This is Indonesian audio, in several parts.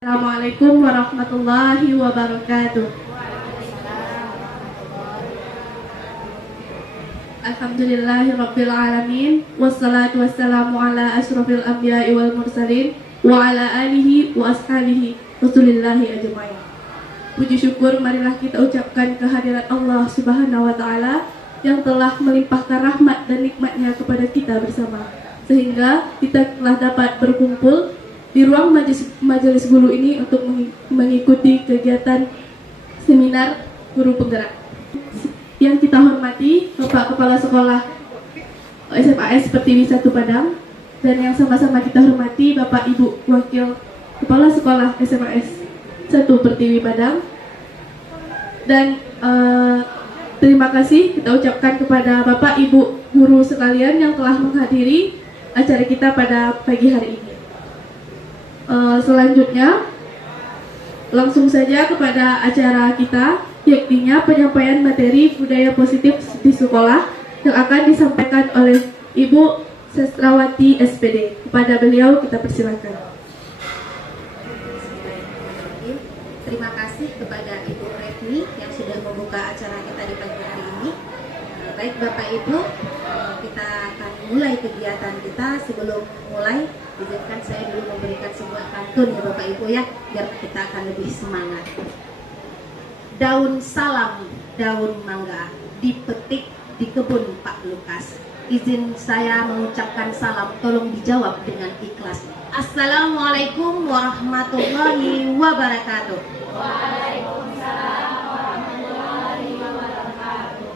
Assalamualaikum warahmatullahi wabarakatuh. Alhamdulillahirabbil alamin wassalatu wassalamu ala asyrofil anbiya'i wal mursalin wa ala alihi wa ashabihi rasulillahi ajmain. Puji syukur marilah kita ucapkan kehadirat Allah Subhanahu wa taala yang telah melimpahkan rahmat dan nikmatnya kepada kita bersama, sehingga kita telah dapat berkumpul di ruang majelis guru ini untuk mengikuti kegiatan seminar guru penggerak. Yang kita hormati Bapak Kepala Sekolah SMAS Pertiwi 1 Padang, dan yang sama-sama kita hormati Bapak Ibu Wakil Kepala Sekolah SMAS 1 Pertiwi Padang. Dan terima kasih kita ucapkan kepada Bapak Ibu guru sekalian yang telah menghadiri acara kita pada pagi hari ini. Selanjutnya langsung saja kepada acara kita, yakni penyampaian materi budaya positif di sekolah yang akan disampaikan oleh Ibu Sestrawati SPD. Kepada beliau kita persilakan. Terima kasih kepada Ibu Retni yang sudah membuka acara kita di pagi hari ini. Baik Bapak Ibu, kita akan mulai kegiatan kita. Sebelum mulai, izinkan saya dulu memberikan sebuah pantun ya Bapak Ibu ya, biar kita akan lebih semangat. Daun salam, daun mangga, dipetik di kebun Pak Lukas. Izin saya mengucapkan salam, tolong dijawab dengan ikhlas. Assalamualaikum warahmatullahi wabarakatuh. Waalaikumsalam warahmatullahi wabarakatuh.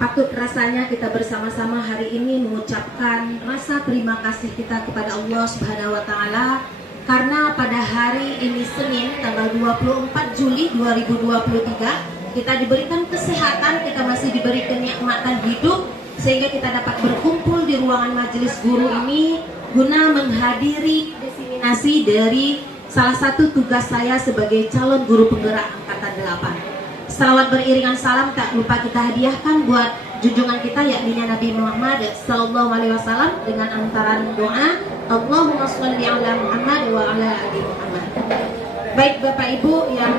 Patut rasanya kita bersama-sama hari ini mengucapkan rasa terima kasih kita kepada Allah Subhanahu wa taala, karena pada hari ini Senin tanggal 24 Juli 2023 kita diberikan kesehatan, kita masih diberi kenikmatan hidup, sehingga kita dapat berkumpul di ruangan majelis guru ini guna menghadiri diseminasi dari salah satu tugas saya sebagai calon guru penggerak angkatan 8. Salawat beriringan salam tak lupa kita hadiahkan buat junjungan kita, yakni Nabi Muhammad sallallahu alaihi wasallam, dengan antaran doa Allahumma sholli ala Muhammad wa ala ali Muhammad. Baik Bapak Ibu yang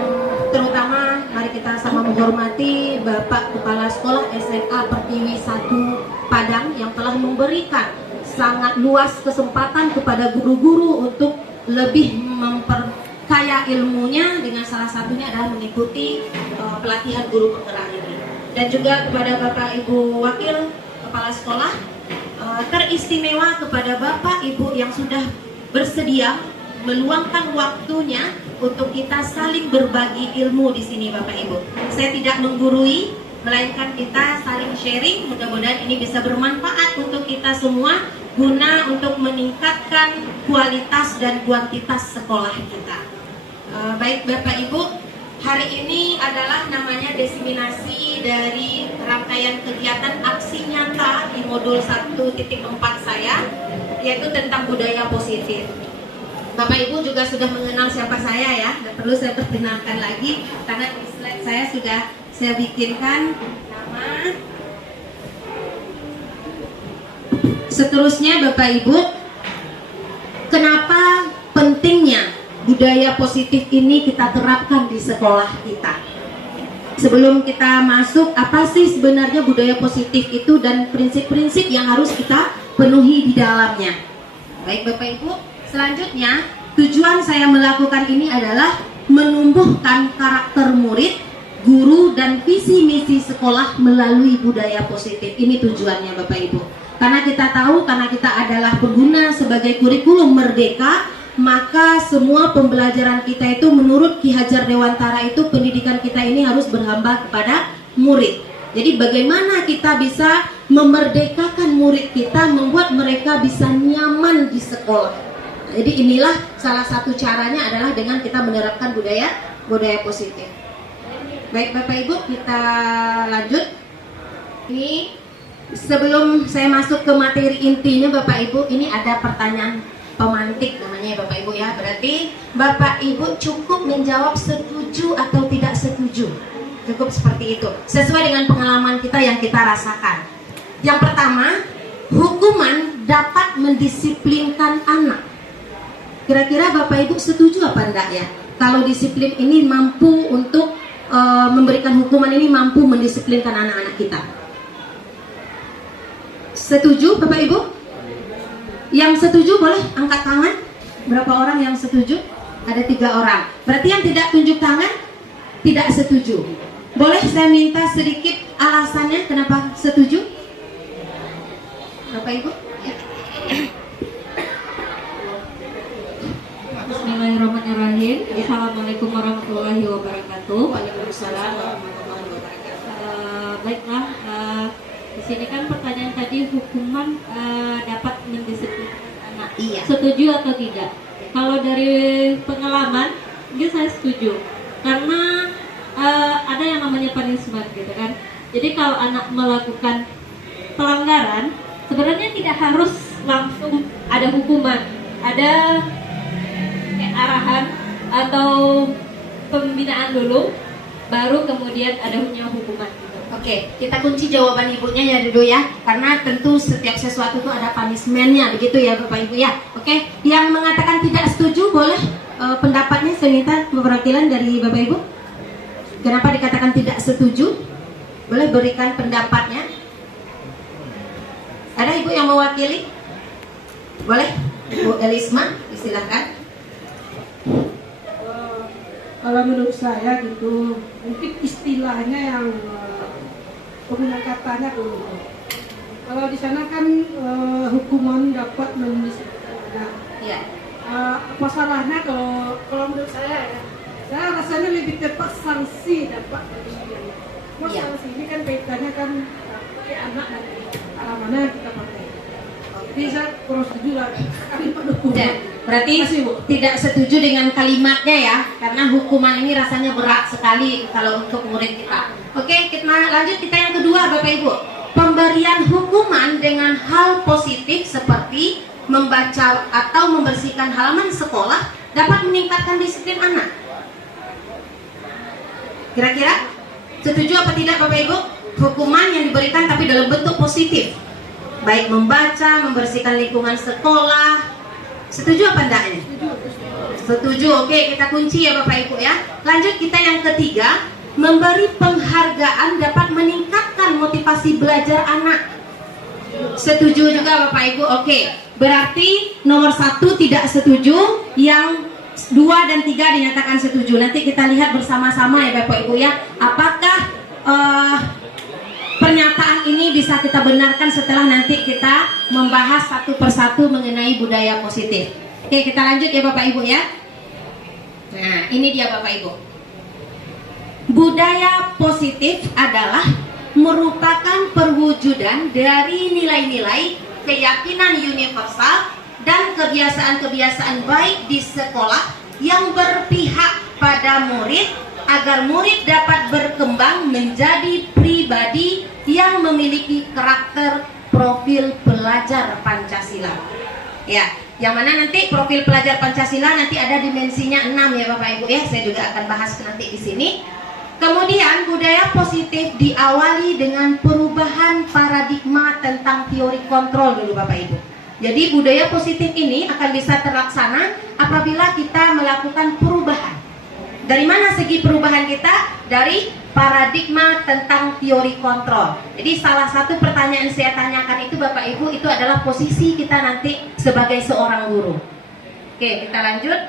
terutama, mari kita sama menghormati Bapak Kepala Sekolah SMA Pertiwi 1 Padang yang telah memberikan sangat luas kesempatan kepada guru-guru untuk lebih memperkaya ilmunya, dengan salah satunya adalah mengikuti pelatihan guru penggerak ini. Dan juga kepada Bapak Ibu Wakil Kepala Sekolah, teristimewa kepada Bapak Ibu yang sudah bersedia meluangkan waktunya untuk kita saling berbagi ilmu di sini Bapak Ibu. Saya tidak menggurui, melainkan kita saling sharing. Mudah-mudahan ini bisa bermanfaat untuk kita semua, guna untuk meningkatkan kualitas dan kuantitas sekolah kita. Baik Bapak Ibu, hari ini adalah namanya diseminasi dari rangkaian kegiatan aksi nyata di modul 1.4 saya, yaitu tentang budaya positif. Bapak Ibu juga sudah mengenal siapa saya ya, tidak perlu saya perkenalkan lagi, karena di slide saya sudah saya bikinkan nama. Seterusnya Bapak Ibu, kenapa pentingnya budaya positif ini kita terapkan di sekolah kita? Sebelum kita masuk, apa sih sebenarnya budaya positif itu dan prinsip-prinsip yang harus kita penuhi di dalamnya? Baik Bapak Ibu, selanjutnya tujuan saya melakukan ini adalah menumbuhkan karakter murid, guru, dan visi misi sekolah melalui budaya positif. Ini tujuannya Bapak Ibu. Karena kita tahu, karena kita adalah pengguna sebagai kurikulum merdeka, maka semua pembelajaran kita itu menurut Ki Hajar Dewantara itu, pendidikan kita ini harus berhamba kepada murid. Jadi bagaimana kita bisa memerdekakan murid kita, membuat mereka bisa nyaman di sekolah. Jadi inilah salah satu caranya adalah dengan kita menerapkan budaya positif. Baik Bapak Ibu, kita lanjut. Ini sebelum saya masuk ke materi intinya Bapak Ibu, ini ada pertanyaan pemantik namanya Bapak Ibu ya. Berarti Bapak Ibu cukup menjawab setuju atau tidak setuju. Cukup seperti itu, sesuai dengan pengalaman kita yang kita rasakan. Yang pertama, hukuman dapat mendisiplinkan anak. Kira-kira Bapak Ibu setuju apa enggak ya? Kalau disiplin ini mampu untuk memberikan hukuman ini mampu mendisiplinkan anak-anak kita. Setuju Bapak Ibu? Yang setuju boleh angkat tangan. Berapa orang yang setuju? Ada 3 orang. Berarti yang tidak tunjuk tangan tidak setuju. Boleh saya minta sedikit alasannya kenapa setuju? Bapak Ibu? Ya. Bismillahirrahmanirrahim. Assalamualaikum warahmatullahi wabarakatuh. Waalaikumsalam warahmatullahi wabarakatuh. Baiklah, di sini kan pertanyaan tadi hukuman dapat mendisiplinkan anak. Iya. Setuju atau tidak? Kalau dari pengalaman, ini saya setuju. Karena ada yang namanya punishment gitu kan. Jadi kalau anak melakukan pelanggaran, sebenarnya tidak harus langsung ada hukuman. Ada arahan atau pembinaan dulu, baru kemudian ada hukuman gitu. Oke, kita kunci jawaban ibunya ya dulu ya, karena tentu setiap sesuatu itu ada punishment-nya, begitu ya Bapak Ibu ya. Oke, yang mengatakan tidak setuju boleh pendapatnya saya minta perwakilan dari Bapak Ibu. Kenapa dikatakan tidak setuju? Boleh berikan pendapatnya. Ada ibu yang mewakili? Boleh, Ibu Elisma, silakan. Kalau menurut saya gitu, mungkin istilahnya yang penggunaan katanya dulu. Kalau di sana kan hukuman dapat mendisiplinkan anak. Ya. Apa salahnya kalau menurut saya ya? Saya rasanya lebih tepat sanksi dapat mendisiplinkan. Mas Ya. sanksi ini kan kaitannya kan pakai anak nanti arah mana kita pakai. Jadi saya kurang setuju lah kalimat hukuman. Dan berarti Masih, Bu. tidak setuju dengan kalimatnya ya, karena hukuman ini rasanya berat sekali kalau untuk murid kita. Oke, kita lanjut, kita yang kedua Bapak Ibu. Pemberian hukuman dengan hal positif seperti membaca atau membersihkan halaman sekolah dapat meningkatkan disiplin anak. Kira-kira setuju apa tidak Bapak Ibu? Hukuman yang diberikan tapi dalam bentuk positif, baik membaca, membersihkan lingkungan sekolah. Setuju apa enggak ini? Setuju. Oke, kita kunci ya Bapak Ibu ya. Lanjut, kita yang ketiga, memberi penghargaan dapat meningkatkan motivasi belajar anak. Setuju juga Bapak Ibu. Oke, berarti nomor 1 tidak setuju, yang 2 dan 3 dinyatakan setuju. Nanti kita lihat bersama-sama ya Bapak Ibu ya, apakah pernyataan ini bisa kita benarkan setelah nanti kita membahas satu persatu mengenai budaya positif. Oke, kita lanjut ya Bapak Ibu ya. Nah, ini dia Bapak Ibu. Budaya positif adalah merupakan perwujudan dari nilai-nilai keyakinan universal dan kebiasaan-kebiasaan baik di sekolah yang berpihak pada murid agar murid dapat berkembang menjadi pribadi yang memiliki karakter profil pelajar Pancasila. Ya, yang mana nanti profil pelajar Pancasila nanti ada dimensinya 6 ya Bapak Ibu ya. Saya juga akan bahas nanti di sini. Kemudian budaya positif diawali dengan perubahan paradigma tentang teori kontrol dulu Bapak Ibu. Jadi budaya positif ini akan bisa terlaksana apabila kita melakukan perubahan. Dari mana segi perubahan kita? Dari paradigma tentang teori kontrol. Jadi salah satu pertanyaan saya tanyakan itu Bapak Ibu, itu adalah posisi kita nanti sebagai seorang guru. Oke, kita lanjut.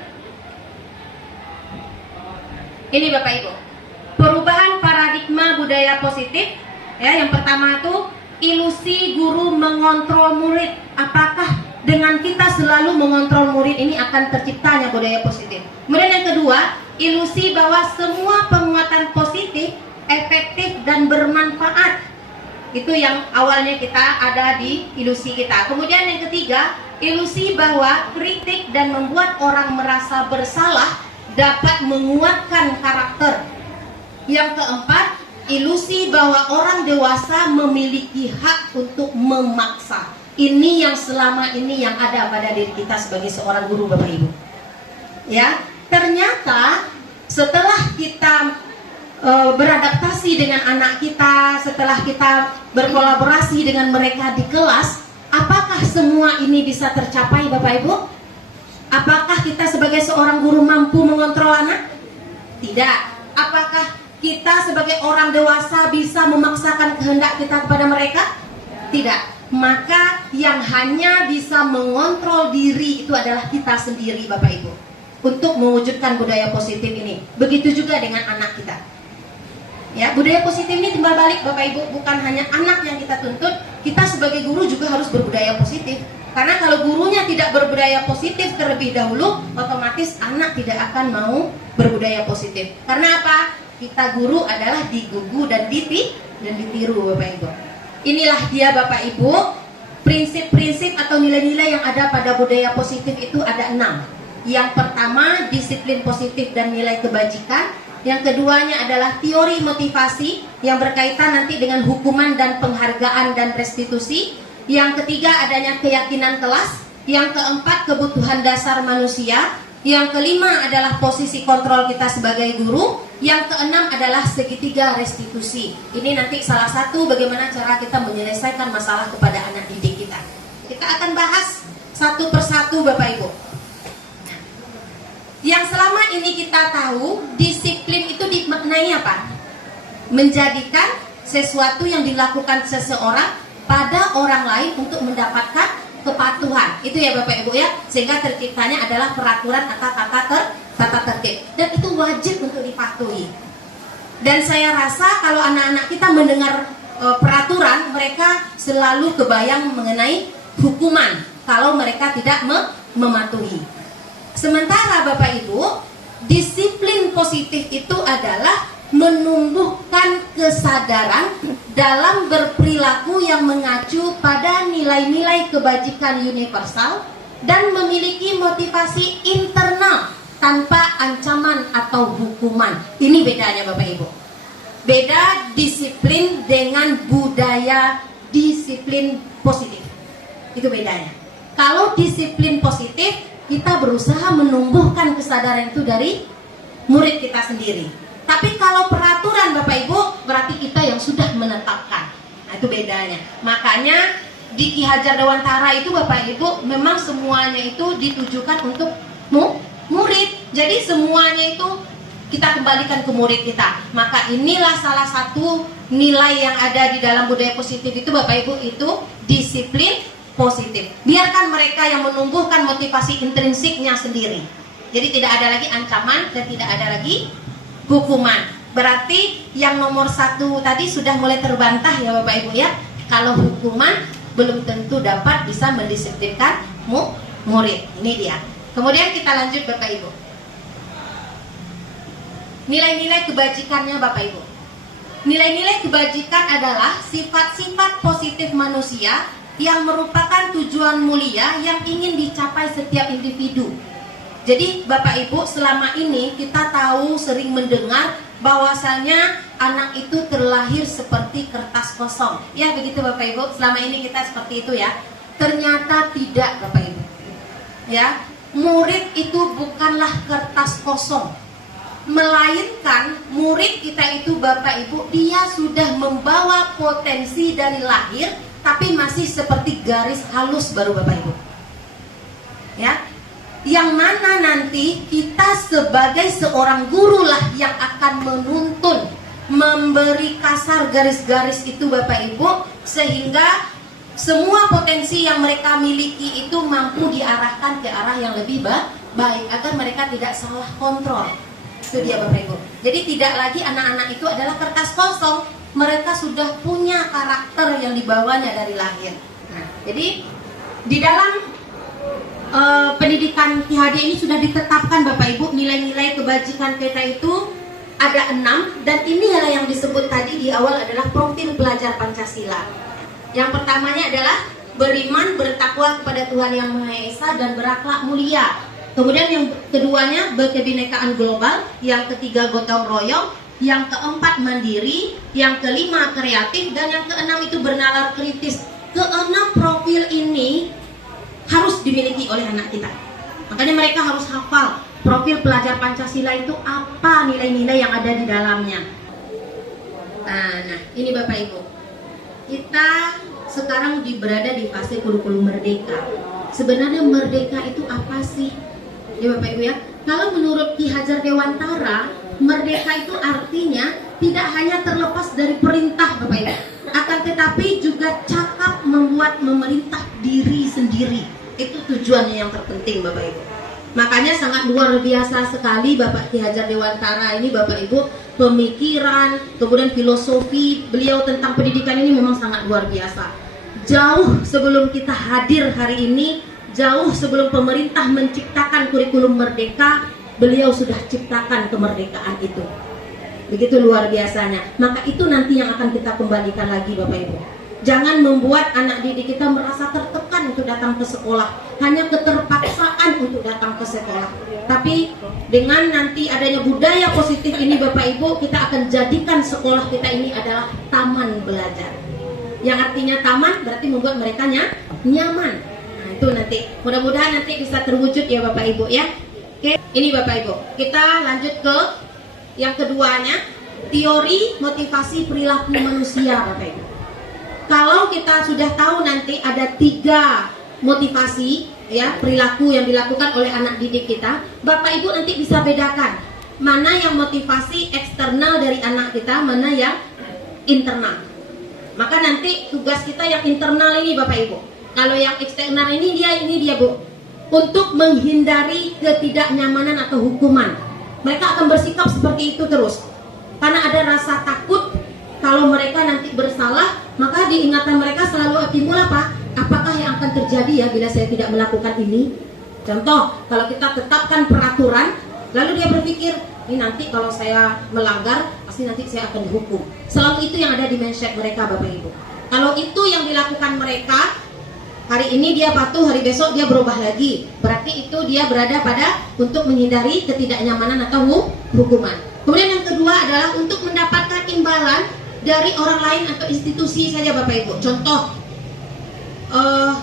Ini Bapak Ibu, perubahan paradigma budaya positif ya. Yang pertama itu ilusi guru mengontrol murid. Apakah dengan kita selalu mengontrol murid ini akan terciptanya budaya positif? Kemudian yang kedua, ilusi bahwa semua penguatan positif efektif dan bermanfaat. Itu yang awalnya kita ada di ilusi kita. Kemudian yang ketiga, ilusi bahwa kritik dan membuat orang merasa bersalah dapat menguatkan karakter. Yang keempat, ilusi bahwa orang dewasa memiliki hak untuk memaksa. Ini yang selama ini yang ada pada diri kita sebagai seorang guru Bapak Ibu. Ya, ternyata setelah kita beradaptasi dengan anak kita, setelah kita berkolaborasi dengan mereka di kelas, apakah semua ini bisa tercapai Bapak Ibu? Apakah kita sebagai seorang guru mampu mengontrol anak? Tidak. Apakah kita sebagai orang dewasa bisa memaksakan kehendak kita kepada mereka? Tidak. Maka yang hanya bisa mengontrol diri itu adalah kita sendiri, Bapak Ibu, untuk mewujudkan budaya positif ini. Begitu juga dengan anak kita. Ya, budaya positif ini timbal balik, Bapak Ibu, bukan hanya anak yang kita tuntut, kita sebagai guru juga harus berbudaya positif. Karena kalau gurunya tidak berbudaya positif terlebih dahulu, otomatis anak tidak akan mau berbudaya positif. Karena apa? Kita guru adalah digugu dan ditiru, Bapak Ibu. Inilah dia, Bapak Ibu, prinsip-prinsip atau nilai-nilai yang ada pada budaya positif itu ada 6. Yang pertama, disiplin positif dan nilai kebajikan. Yang keduanya adalah teori motivasi yang berkaitan nanti dengan hukuman dan penghargaan dan restitusi. Yang ketiga, adanya keyakinan kelas. Yang keempat, kebutuhan dasar manusia. Yang kelima adalah posisi kontrol kita sebagai guru. Yang keenam adalah segitiga restitusi. Ini nanti salah satu bagaimana cara kita menyelesaikan masalah kepada anak didik kita. Kita akan bahas satu persatu, Bapak Ibu. Yang selama ini kita tahu, disiplin itu dimaknai apa? Menjadikan sesuatu yang dilakukan seseorang pada orang lain untuk mendapatkan kepatuhan. Itu ya Bapak Ibu ya. Sehingga terciptanya adalah peraturan atau tata tertib. Dan itu wajib untuk dipatuhi. Dan saya rasa kalau anak-anak kita mendengar peraturan, mereka selalu kebayang mengenai hukuman kalau mereka tidak mematuhi. Sementara Bapak Ibu, disiplin positif itu adalah menumbuhkan kesadaran dalam berperilaku yang mengacu pada nilai-nilai kebajikan universal dan memiliki motivasi internal tanpa ancaman atau hukuman. Ini bedanya Bapak Ibu. Beda disiplin dengan budaya disiplin positif. Itu bedanya. Kalau disiplin positif, kita berusaha menumbuhkan kesadaran itu dari murid kita sendiri. Tapi kalau peraturan Bapak Ibu, berarti kita yang sudah menetapkan. Nah, itu bedanya. Makanya di Ki Hajar Dewantara itu Bapak Ibu, memang semuanya itu ditujukan untuk murid. Jadi semuanya itu kita kembalikan ke murid kita. Maka inilah salah satu nilai yang ada di dalam budaya positif itu Bapak Ibu, itu disiplin positif. Biarkan mereka yang menumbuhkan motivasi intrinsiknya sendiri. Jadi tidak ada lagi ancaman dan tidak ada lagi hukuman. Berarti yang nomor 1 tadi sudah mulai terbantah ya Bapak Ibu ya. Kalau hukuman belum tentu dapat bisa mendisiplinkan murid. Ini dia. Kemudian kita lanjut Bapak Ibu. Nilai-nilai kebajikannya Bapak Ibu. Nilai-nilai kebajikan adalah sifat-sifat positif manusia yang merupakan tujuan mulia yang ingin dicapai setiap individu. Jadi Bapak Ibu, selama ini kita tahu sering mendengar bahwasanya anak itu terlahir seperti kertas kosong. Ya begitu Bapak Ibu, selama ini kita seperti itu ya. Ternyata tidak Bapak Ibu. Ya, murid itu bukanlah kertas kosong. Melainkan murid kita itu Bapak Ibu, dia sudah membawa potensi dari lahir, tapi masih seperti garis halus baru Bapak Ibu. Ya, yang mana nanti kita sebagai seorang guru lah yang akan menuntun, memberi kasar garis-garis itu Bapak Ibu, sehingga semua potensi yang mereka miliki itu mampu diarahkan ke arah yang lebih baik agar mereka tidak salah kontrol. Itu dia Bapak Ibu. Jadi tidak lagi anak-anak itu adalah kertas kosong, mereka sudah punya karakter yang dibawanya dari lahir. Nah, jadi di dalam pendidikan KIHD ini sudah ditetapkan Bapak Ibu, nilai-nilai kebajikan kita itu ada 6, dan inilah yang disebut tadi di awal adalah profil pelajar Pancasila. Yang pertamanya adalah beriman, bertakwa kepada Tuhan Yang Maha Esa dan berakhlak mulia. Kemudian yang keduanya berkebinekaan global, yang ketiga gotong royong, yang keempat mandiri, yang kelima kreatif, dan yang keenam itu bernalar kritis. Keenam profil ini harus dimiliki oleh anak kita. Makanya mereka harus hafal profil pelajar Pancasila itu apa nilai-nilai yang ada di dalamnya. Nah, ini Bapak Ibu. Kita sekarang berada di fase kurikulum merdeka. Sebenarnya merdeka itu apa sih? Ya Bapak Ibu ya, kalau menurut Ki Hajar Dewantara, merdeka itu artinya tidak hanya terlepas dari perintah Bapak Ibu, akan tetapi juga cakap membuat memerintah diri sendiri. Itu tujuannya yang terpenting Bapak Ibu. Makanya sangat luar biasa sekali Bapak Ki Hajar Dewantara ini Bapak Ibu, pemikiran, kemudian filosofi beliau tentang pendidikan ini memang sangat luar biasa. Jauh sebelum kita hadir hari ini, jauh sebelum pemerintah menciptakan kurikulum merdeka, beliau sudah ciptakan kemerdekaan itu. Begitu luar biasanya. Maka itu nanti yang akan kita kembalikan lagi Bapak Ibu. Jangan membuat anak didik kita merasa tertekan untuk datang ke sekolah, hanya keterpaksaan untuk datang ke sekolah. Tapi dengan nanti adanya budaya positif ini Bapak Ibu, kita akan jadikan sekolah kita ini adalah taman belajar. Yang artinya taman berarti membuat mereka nyaman. Nah itu nanti, mudah-mudahan nanti bisa terwujud ya Bapak Ibu ya. Oke, ini Bapak Ibu, kita lanjut ke yang keduanya, teori motivasi perilaku manusia Bapak Ibu. Kalau kita sudah tahu nanti ada 3 motivasi ya perilaku yang dilakukan oleh anak didik kita, Bapak Ibu nanti bisa bedakan mana yang motivasi eksternal dari anak kita, mana yang internal. Maka nanti tugas kita yang internal ini Bapak Ibu. Kalau yang eksternal ini dia Bu, untuk menghindari ketidaknyamanan atau hukuman. Mereka akan bersikap seperti itu terus, karena ada rasa takut kalau mereka nanti bersalah. Maka di ingatan mereka selalu timbul apa? Apakah yang akan terjadi ya bila saya tidak melakukan ini? Contoh, kalau kita tetapkan peraturan, lalu dia berpikir, ini nanti kalau saya melanggar, pasti nanti saya akan dihukum. Selalu itu yang ada di mindset mereka Bapak Ibu. Kalau itu yang dilakukan mereka, hari ini dia patuh, hari besok dia berubah lagi. Berarti itu dia berada pada untuk menghindari ketidaknyamanan atau hukuman. Kemudian yang kedua adalah untuk mendapatkan imbalan dari orang lain atau institusi saja Bapak Ibu. Contoh,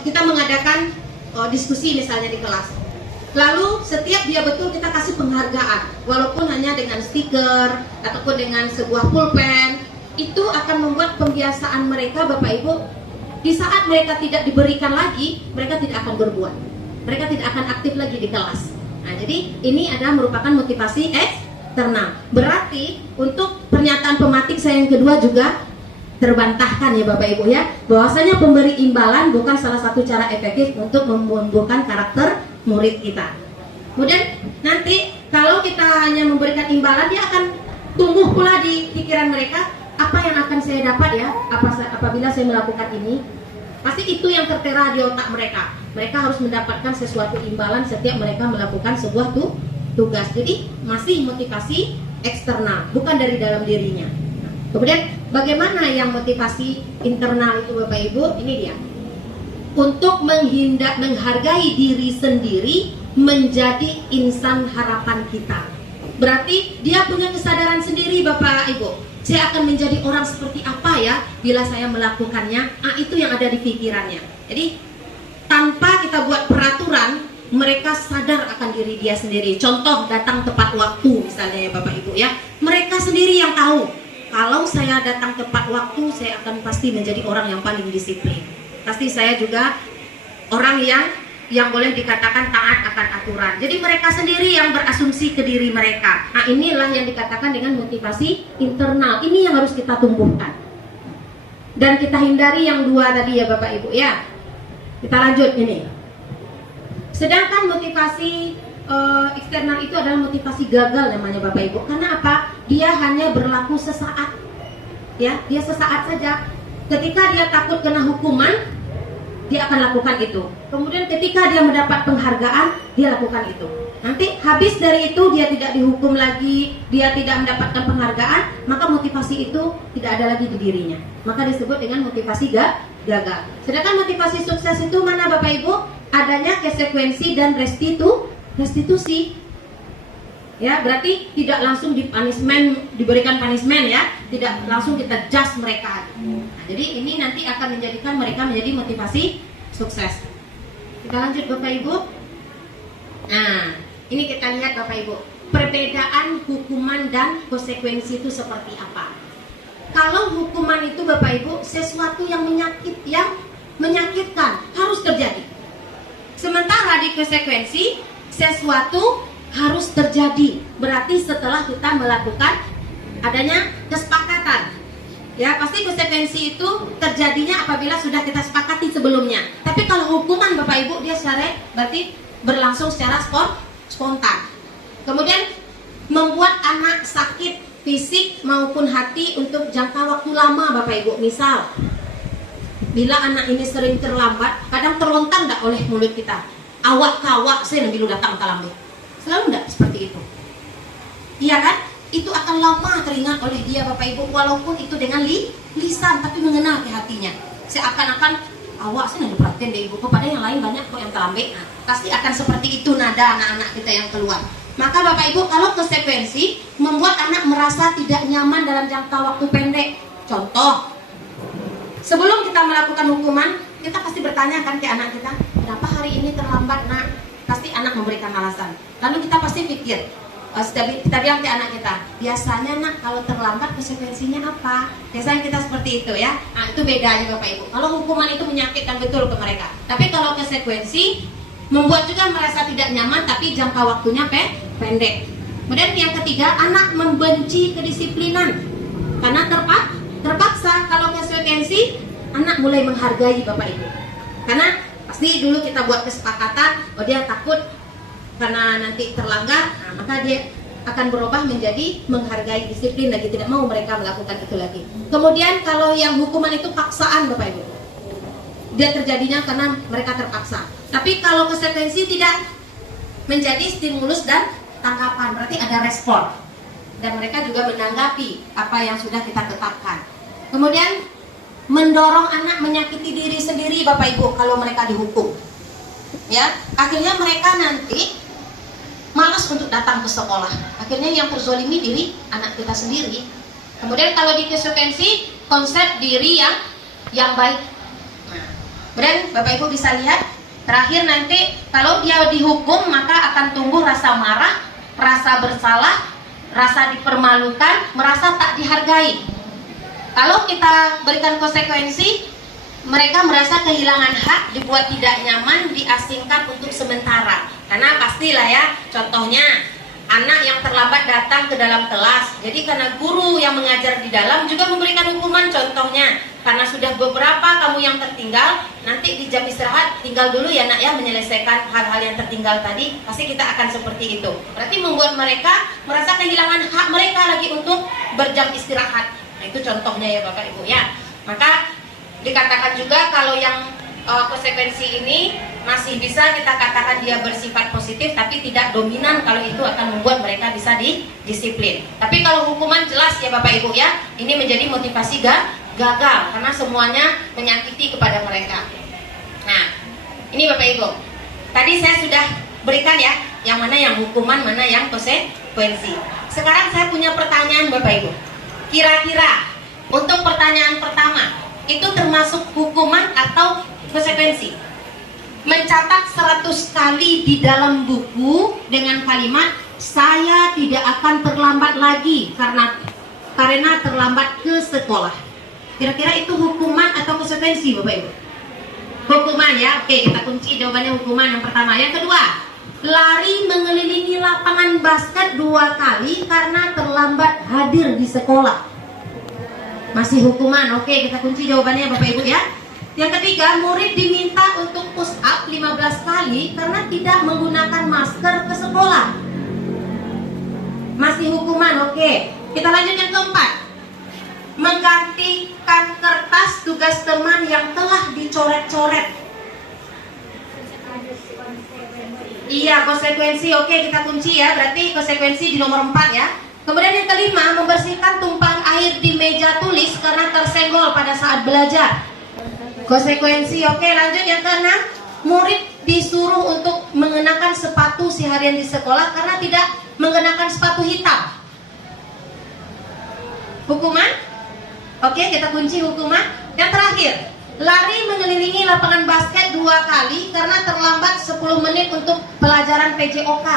kita mengadakan diskusi misalnya di kelas. Lalu setiap dia betul kita kasih penghargaan, walaupun hanya dengan stiker ataupun dengan sebuah pulpen. Itu akan membuat pembiasaan mereka Bapak Ibu. Di saat mereka tidak diberikan lagi, mereka tidak akan berbuat. Mereka tidak akan aktif lagi di kelas. Nah, jadi ini adalah merupakan motivasi eksternal. Berarti untuk pernyataan pematik saya yang kedua juga terbantahkan ya Bapak Ibu ya, bahwasanya pemberi imbalan bukan salah satu cara efektif untuk menumbuhkan karakter murid kita. Kemudian nanti kalau kita hanya memberikan imbalan, dia akan tumbuh pula di pikiran mereka, apa yang akan saya dapat ya apabila saya melakukan ini. Pasti itu yang tertera di otak mereka. Mereka harus mendapatkan sesuatu imbalan setiap mereka melakukan sebuah tugas. Jadi masih motivasi eksternal, bukan dari dalam dirinya. Kemudian bagaimana yang motivasi internal itu Bapak Ibu? Ini dia. Untuk menghargai diri sendiri, menjadi insan harapan kita. Berarti dia punya kesadaran sendiri Bapak Ibu. Saya akan menjadi orang seperti apa ya bila saya melakukannya. Itu yang ada di pikirannya. Jadi tanpa kita buat peraturan, mereka sadar akan diri dia sendiri. Contoh, datang tepat waktu misalnya ya Bapak Ibu ya. Mereka sendiri yang tahu, kalau saya datang tepat waktu, saya akan pasti menjadi orang yang paling disiplin. Pasti saya juga orang yang boleh dikatakan taat akan aturan. Jadi mereka sendiri yang berasumsi ke diri mereka. Nah, inilah yang dikatakan dengan motivasi internal. Ini yang harus kita tumbuhkan. Dan kita hindari yang dua tadi ya Bapak Ibu ya. Kita lanjut ini. Sedangkan motivasi eksternal itu adalah motivasi gagal namanya Bapak Ibu. Karena apa? Dia hanya berlaku sesaat. Ya, dia sesaat saja. Ketika dia takut kena hukuman, dia akan lakukan itu. Kemudian ketika dia mendapat penghargaan, dia lakukan itu. Nanti habis dari itu dia tidak dihukum lagi, dia tidak mendapatkan penghargaan, maka motivasi itu tidak ada lagi di dirinya. Maka disebut dengan motivasi gagal. Sedangkan motivasi sukses itu mana Bapak Ibu? Adanya konsekuensi dan restitusi. Ya, berarti tidak langsung diberikan punishment ya, tidak langsung kita judge mereka. Nah, jadi ini nanti akan menjadikan mereka menjadi motivasi sukses. Kita lanjut Bapak Ibu. Nah, ini kita lihat Bapak Ibu, perbedaan hukuman dan konsekuensi itu seperti apa. Kalau hukuman itu Bapak Ibu sesuatu yang menyakitkan harus terjadi. Sementara di konsekuensi sesuatu harus terjadi. Berarti setelah kita melakukan adanya kesepakatan. Ya, pasti konsekuensi itu terjadinya apabila sudah kita sepakati sebelumnya. Tapi kalau hukuman Bapak Ibu dia secara berarti berlangsung secara spontan. Kemudian membuat anak sakit fisik maupun hati untuk jangka waktu lama Bapak Ibu. Misal bila anak ini sering terlambat, kadang terlontar enggak oleh mulut kita. Awak kawak saya nabi lu datang kalambe. Selalu enggak seperti itu. Iya kan? Itu akan lama teringat oleh dia Bapak Ibu, walaupun itu dengan lisan tapi mengena ke hatinya. Seakan-akan awak sih nggak perhatian deh Ibu, kepada yang lain banyak kok yang terlambat. Nah, pasti akan seperti itu nada anak-anak kita yang keluar. Maka Bapak Ibu, kalau konsekuensi membuat anak merasa tidak nyaman dalam jangka waktu pendek. Contoh, sebelum kita melakukan hukuman, kita pasti bertanya kan ke anak kita, kenapa hari ini terlambat nak? Pasti anak memberikan alasan. Lalu kita pasti pikir, kita bilang ke anak kita, biasanya nak kalau terlambat konsekuensinya apa? Biasanya kita seperti itu ya. Nah, itu bedanya Bapak Ibu. Kalau hukuman itu menyakitkan betul ke mereka, tapi kalau konsekuensi membuat juga merasa tidak nyaman tapi jangka waktunya pendek. Kemudian yang ketiga, anak membenci kedisiplinan karena terpaksa. Kalau konsekuensi, anak mulai menghargai Bapak Ibu. Karena pasti dulu kita buat kesepakatan, oh dia takut karena nanti terlanggar, nah, maka dia akan berubah menjadi menghargai disiplin lagi, tidak mau mereka melakukan itu lagi. Kemudian kalau yang hukuman itu paksaan Bapak Ibu, dia terjadinya karena mereka terpaksa. Tapi kalau konsekuensi tidak menjadi stimulus dan tanggapan, berarti ada respon dan mereka juga menanggapi apa yang sudah kita tetapkan. Kemudian mendorong anak menyakiti diri sendiri Bapak Ibu kalau mereka dihukum, ya akhirnya mereka nanti malas untuk datang ke sekolah. Akhirnya yang terzolimi diri anak kita sendiri. Kemudian kalau di konsekuensi, konsep diri yang baik. Kemudian Bapak Ibu bisa lihat, terakhir nanti kalau dia dihukum maka akan tumbuh rasa marah, rasa bersalah, rasa dipermalukan, merasa tak dihargai. Kalau kita berikan konsekuensi, mereka merasa kehilangan hak, dibuat tidak nyaman, diasingkan untuk sementara. Karena pastilah ya, contohnya anak yang terlambat datang ke dalam kelas. Jadi karena guru yang mengajar di dalam juga memberikan hukuman, contohnya karena sudah beberapa kamu yang tertinggal, nanti di jam istirahat tinggal dulu ya nak ya, menyelesaikan hal-hal yang tertinggal tadi. Pasti kita akan seperti itu. Berarti membuat mereka merasa kehilangan hak mereka lagi untuk berjam istirahat. Nah itu contohnya ya Bapak Ibu ya. Maka dikatakan juga kalau yang konsekuensi ini masih bisa kita katakan dia bersifat positif tapi tidak dominan, kalau itu akan membuat mereka bisa disiplin. Tapi kalau hukuman jelas ya Bapak Ibu ya, ini menjadi motivasi gagal karena semuanya menyakiti kepada mereka. Nah ini Bapak Ibu, tadi saya sudah berikan ya, yang mana yang hukuman, mana yang konsekuensi. Sekarang saya punya pertanyaan Bapak Ibu. Kira-kira untuk pertanyaan pertama, itu termasuk hukuman atau konsekuensi? Mencatat 100 kali di dalam buku dengan kalimat saya tidak akan terlambat lagi karena terlambat ke sekolah. Kira-kira itu hukuman atau konsekuensi Bapak Ibu? Hukuman ya. Oke, kita kunci jawabannya hukuman yang pertama. Yang kedua, lari mengelilingi lapangan basket 2 kali karena terlambat hadir di sekolah. Masih hukuman. Oke, kita kunci jawabannya Bapak Ibu ya. Yang ketiga, murid diminta untuk push up 15 kali karena tidak menggunakan masker ke sekolah. Masih hukuman. Oke, kita lanjut yang keempat. Menggantikan kertas tugas teman yang telah dicoret-coret. Iya, konsekuensi. Oke, kita kunci ya. Berarti konsekuensi di nomor 4 ya. Kemudian yang kelima, membersihkan tumpahan air di meja tulis karena tersenggol pada saat belajar. Konsekuensi. Oke, lanjut yang keenam, murid disuruh untuk mengenakan sepatu seharian di sekolah karena tidak mengenakan sepatu hitam. Hukuman. Oke, kita kunci hukuman. Yang terakhir, lari mengelilingi lapangan basket 2 kali karena terlambat 10 menit untuk pelajaran PJOK.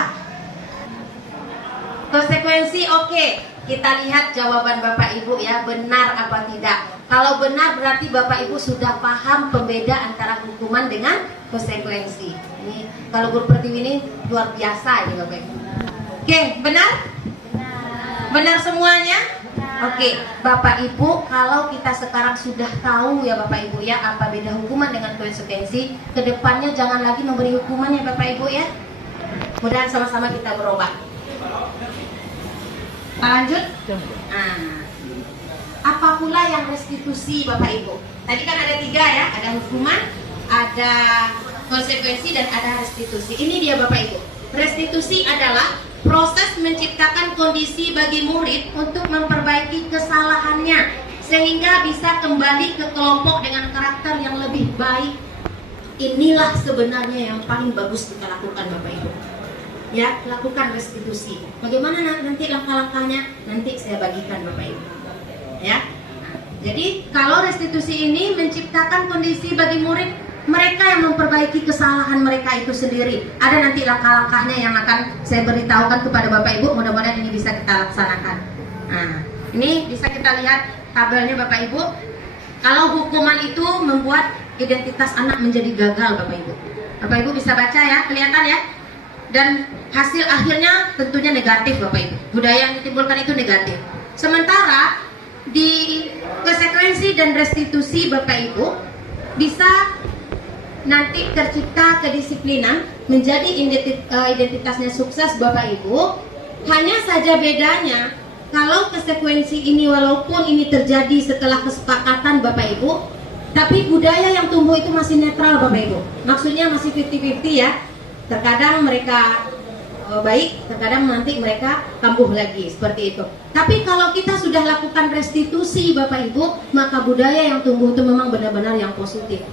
Konsekuensi. Oke, kita lihat jawaban Bapak Ibu ya, benar apa tidak. Kalau benar berarti Bapak Ibu sudah paham pembeda antara hukuman dengan konsekuensi. Ini kalau Guru Pertiwi ini luar biasa ini Bapak Ibu. Oke, benar? Benar semuanya? Oke, Bapak Ibu, kalau kita sekarang sudah tahu ya Bapak Ibu ya apa beda hukuman dengan konsekuensi, kedepannya jangan lagi memberi hukuman ya Bapak Ibu ya. Mudah-mudahan sama-sama kita berubah. Lanjut. Nah, apa pula yang restitusi Bapak Ibu? Tadi kan ada 3 ya, ada hukuman, ada konsekuensi, dan ada restitusi. Ini dia Bapak Ibu. Restitusi adalah proses menciptakan kondisi bagi murid untuk memperbaiki kesalahannya sehingga bisa kembali ke kelompok dengan karakter yang lebih baik. Inilah sebenarnya yang paling bagus kita lakukan Bapak Ibu. Ya, lakukan restitusi. Bagaimana nanti langkah-langkahnya? Nanti saya bagikan Bapak Ibu. Ya. Jadi kalau restitusi ini menciptakan kondisi bagi murid, mereka yang memperbaiki kesalahan mereka itu sendiri. Ada nanti langkah-langkahnya yang akan saya beritahukan kepada Bapak Ibu. Mudah-mudahan ini bisa kita laksanakan. Nah, ini bisa kita lihat tabelnya Bapak Ibu. Kalau hukuman itu membuat identitas anak menjadi gagal Bapak Ibu. Bapak Ibu bisa baca ya, kelihatan ya. Dan hasil akhirnya tentunya negatif Bapak Ibu. Budaya yang ditimbulkan itu negatif. Sementara di konsekuensi dan restitusi Bapak Ibu bisa nanti tercipta kedisiplinan, menjadi identitasnya sukses Bapak Ibu. Hanya saja bedanya, kalau konsekuensi ini walaupun ini terjadi setelah kesepakatan Bapak Ibu, tapi budaya yang tumbuh itu masih netral Bapak Ibu. Maksudnya masih 50-50 ya. Terkadang mereka baik, terkadang nanti mereka kambuh lagi, seperti itu. Tapi kalau kita sudah lakukan restitusi Bapak Ibu, maka budaya yang tumbuh itu memang benar-benar yang positif.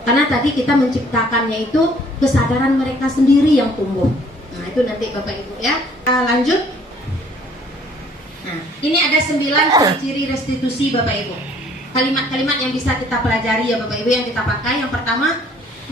Karena tadi kita menciptakannya itu kesadaran mereka sendiri yang tumbuh. Nah itu nanti Bapak Ibu ya. Lanjut. Nah ini ada 9 ciri restitusi Bapak Ibu. Kalimat-kalimat yang bisa kita pelajari ya Bapak Ibu, yang kita pakai. Yang pertama,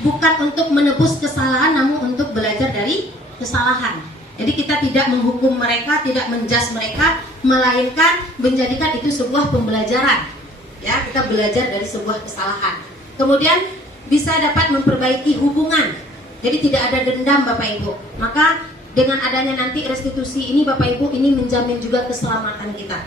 bukan untuk menebus kesalahan, namun untuk belajar dari kesalahan. Jadi kita tidak menghukum mereka, tidak menjudge mereka, melainkan menjadikan itu sebuah pembelajaran. Ya, kita belajar dari sebuah kesalahan. Kemudian bisa dapat memperbaiki hubungan. Jadi tidak ada dendam Bapak Ibu. Maka dengan adanya nanti restitusi ini Bapak Ibu, ini menjamin juga keselamatan kita.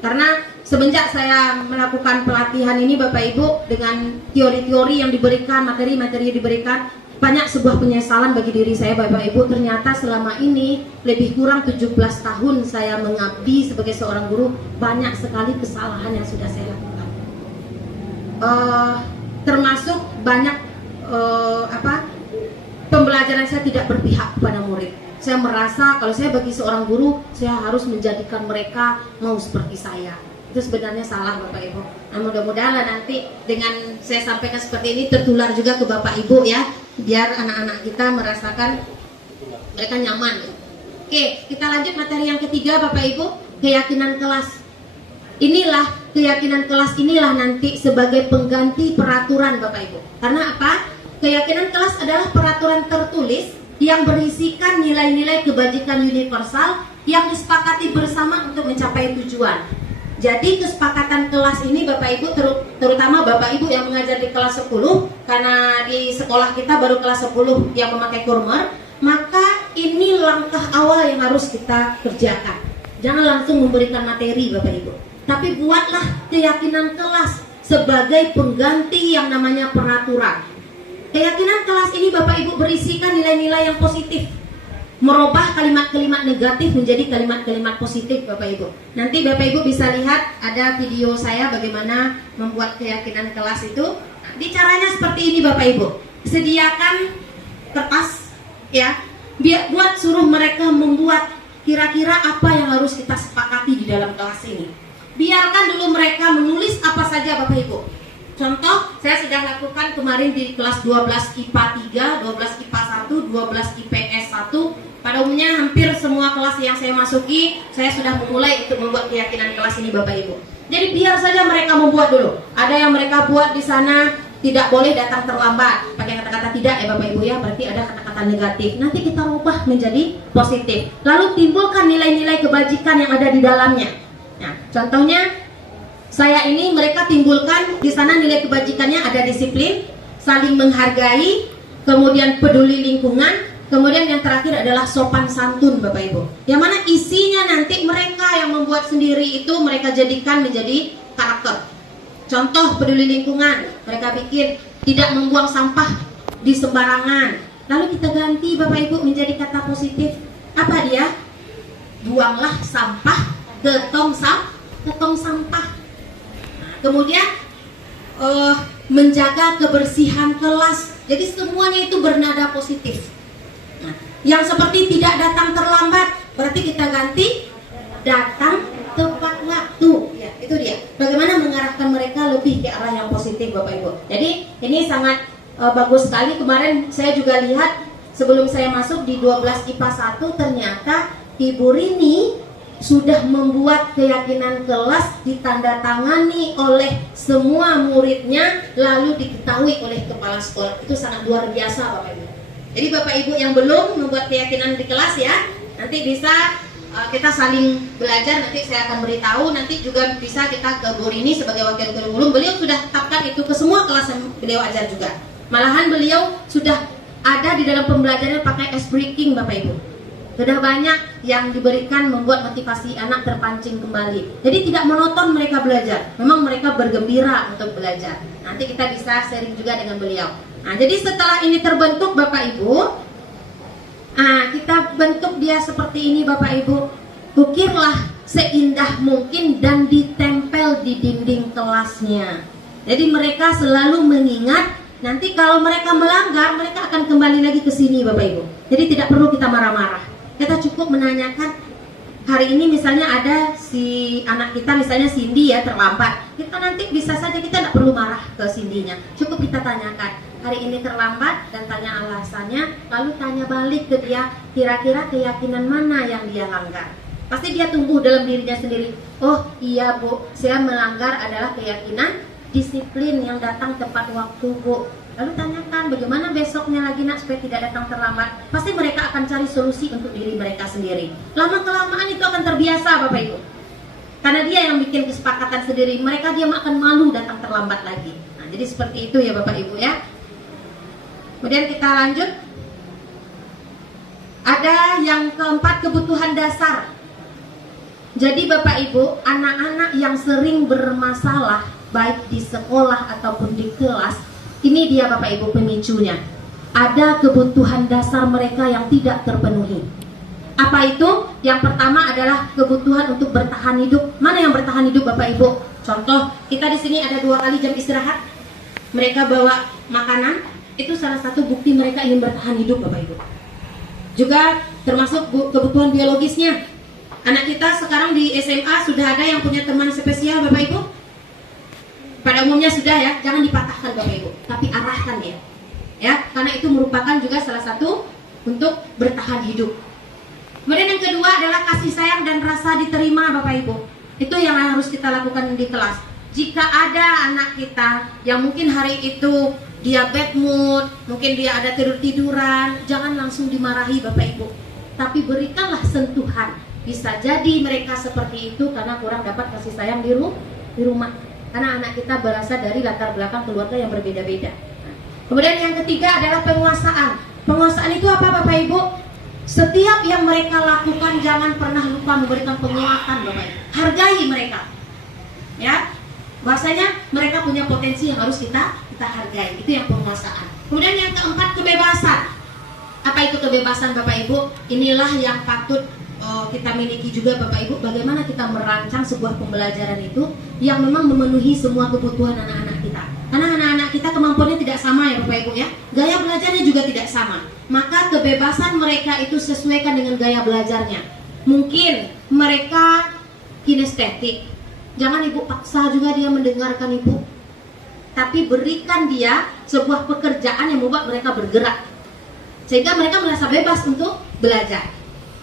Karena semenjak saya melakukan pelatihan ini Bapak Ibu, dengan teori-teori yang diberikan, materi-materi yang diberikan, banyak sebuah penyesalan bagi diri saya Bapak Ibu. Ternyata selama ini lebih kurang 17 tahun saya mengabdi sebagai seorang guru, banyak sekali kesalahan yang sudah saya lakukan. Termasuk banyak pembelajaran saya tidak berpihak kepada murid. Saya merasa kalau saya bagi seorang guru, saya harus menjadikan mereka mau seperti saya. Itu sebenarnya salah Bapak Ibu. Nah mudah-mudahan nanti dengan saya sampaikan seperti ini tertular juga ke Bapak Ibu ya, biar anak-anak kita merasakan mereka nyaman. Oke, kita lanjut materi yang ketiga Bapak Ibu, keyakinan kelas. Inilah keyakinan kelas inilah nanti sebagai pengganti peraturan Bapak Ibu. Karena apa? Keyakinan kelas adalah peraturan tertulis yang berisikan nilai-nilai kebajikan universal yang disepakati bersama untuk mencapai tujuan. Jadi kesepakatan kelas ini Bapak Ibu, terutama Bapak Ibu yang mengajar di kelas 10, karena di sekolah kita baru kelas 10 yang memakai kurmer, maka ini langkah awal yang harus kita kerjakan. Jangan langsung memberikan materi Bapak Ibu, tapi buatlah keyakinan kelas sebagai pengganti yang namanya peraturan. Keyakinan kelas ini Bapak Ibu berisikan nilai-nilai yang positif, merubah kalimat-kalimat negatif menjadi kalimat-kalimat positif Bapak Ibu. Nanti Bapak Ibu bisa lihat ada video saya bagaimana membuat keyakinan kelas itu. Di caranya seperti ini Bapak Ibu. Sediakan kertas ya, buat suruh mereka membuat kira-kira apa yang harus kita sepakati di dalam kelas ini. Biarkan dulu mereka menulis apa saja Bapak Ibu. Contoh, saya sudah lakukan kemarin di kelas 12 IPA 3, 12 IPA 1, 12 IPS 1. Pada umumnya hampir semua kelas yang saya masuki, saya sudah memulai untuk membuat keyakinan kelas ini Bapak Ibu. Jadi biar saja mereka membuat dulu. Ada yang mereka buat di sana, tidak boleh datang terlambat. Pakai kata-kata tidak ya Bapak Ibu ya, berarti ada kata-kata negatif. Nanti kita rubah menjadi positif. Lalu timbulkan nilai-nilai kebajikan yang ada di dalamnya. Nah, contohnya saya ini mereka timbulkan di sana nilai kebajikannya ada disiplin, saling menghargai, kemudian peduli lingkungan, kemudian yang terakhir adalah sopan santun Bapak Ibu. Yang mana isinya nanti mereka yang membuat sendiri itu mereka jadikan menjadi karakter. Contoh peduli lingkungan, mereka bikin tidak membuang sampah di sembarangan. Lalu kita ganti Bapak Ibu menjadi kata positif. Apa dia? Buanglah sampah ke tong sampah. Nah, kemudian menjaga kebersihan kelas. Jadi semuanya itu bernada positif. Nah, yang seperti tidak datang terlambat, berarti kita ganti datang tepat waktu. Ya, itu dia. Bagaimana mengarahkan mereka lebih ke arah yang positif Bapak Ibu. Jadi ini sangat bagus sekali. Kemarin saya juga lihat sebelum saya masuk di 12 IPA 1, ternyata Ibu Rini sudah membuat keyakinan kelas ditandatangani oleh semua muridnya, lalu diketahui oleh kepala sekolah. Itu sangat luar biasa Bapak Ibu. Jadi Bapak Ibu yang belum membuat keyakinan di kelas ya, nanti bisa kita saling belajar. Nanti saya akan beritahu. Nanti juga bisa kita ke Bu Rini sebagai wakil kurikulum. Beliau sudah tetapkan itu ke semua kelas yang beliau ajar juga. Malahan beliau sudah ada di dalam pembelajaran pakai ice breaking Bapak Ibu. Sudah banyak yang diberikan membuat motivasi anak terpancing kembali. Jadi tidak monoton mereka belajar. Memang mereka bergembira untuk belajar. Nanti kita bisa sharing juga dengan beliau. Nah, jadi setelah ini terbentuk Bapak Ibu, kita bentuk dia seperti ini Bapak Ibu. Ukirlah seindah mungkin dan ditempel di dinding kelasnya. Jadi mereka selalu mengingat, nanti kalau mereka melanggar, mereka akan kembali lagi ke sini Bapak Ibu. Jadi tidak perlu kita marah-marah. Kita cukup menanyakan, hari ini misalnya ada si anak kita misalnya Cindy ya terlambat. Kita nanti bisa saja kita tidak perlu marah ke Cindy-nya. Cukup kita tanyakan, hari ini terlambat, dan tanya alasannya. Lalu tanya balik ke dia, kira-kira keyakinan mana yang dia langgar. Pasti dia tumbuh dalam dirinya sendiri. Oh iya Bu, saya melanggar adalah keyakinan disiplin yang datang tepat waktu Bu. Lalu tanyakan bagaimana besoknya lagi nak supaya tidak datang terlambat. Pasti mereka akan cari solusi untuk diri mereka sendiri. Lama-kelamaan itu akan terbiasa Bapak Ibu. Karena dia yang bikin kesepakatan sendiri. Mereka dia akan malu datang terlambat lagi. Nah, jadi seperti itu ya Bapak Ibu ya. Kemudian kita lanjut. Ada yang keempat, kebutuhan dasar. Jadi Bapak Ibu, anak-anak yang sering bermasalah baik di sekolah ataupun di kelas, ini dia Bapak Ibu pemicunya. Ada kebutuhan dasar mereka yang tidak terpenuhi. Apa itu? Yang pertama adalah kebutuhan untuk bertahan hidup. Mana yang bertahan hidup Bapak Ibu? Contoh, kita di sini ada 2 kali jam istirahat. Mereka bawa makanan, itu salah satu bukti mereka ingin bertahan hidup Bapak Ibu. Juga termasuk kebutuhan biologisnya. Anak kita sekarang di SMA sudah ada yang punya teman spesial Bapak Ibu? Pada umumnya sudah ya, jangan dipatahkan Bapak Ibu, tapi arahkan dia. Ya, karena itu merupakan juga salah satu untuk bertahan hidup. Kemudian yang kedua adalah kasih sayang dan rasa diterima Bapak Ibu. Itu yang harus kita lakukan di kelas. Jika ada anak kita yang mungkin hari itu dia bad mood, mungkin dia ada tidur-tiduran, jangan langsung dimarahi Bapak Ibu. Tapi berikanlah sentuhan. Bisa jadi mereka seperti itu karena kurang dapat kasih sayang di rumah. Karena anak kita berasal dari latar belakang keluarga yang berbeda-beda. Kemudian yang ketiga adalah penguasaan. Penguasaan itu apa Bapak Ibu? Setiap yang mereka lakukan jangan pernah lupa memberikan penguatan Bapak Ibu. Hargai mereka. Ya. Bahwasanya mereka punya potensi yang harus kita hargai. Itu yang penguasaan. Kemudian yang keempat, kebebasan. Apa itu kebebasan Bapak Ibu? Inilah yang patut kita miliki juga Bapak Ibu. Bagaimana kita merancang sebuah pembelajaran itu yang memang memenuhi semua kebutuhan anak-anak kita. Karena anak-anak kita kemampuannya tidak sama ya Bapak Ibu ya. Gaya belajarnya juga tidak sama. Maka kebebasan mereka itu sesuaikan dengan gaya belajarnya. Mungkin mereka kinestetik, jangan Ibu paksa juga dia mendengarkan Ibu. Tapi berikan dia sebuah pekerjaan yang membuat mereka bergerak, sehingga mereka merasa bebas untuk belajar.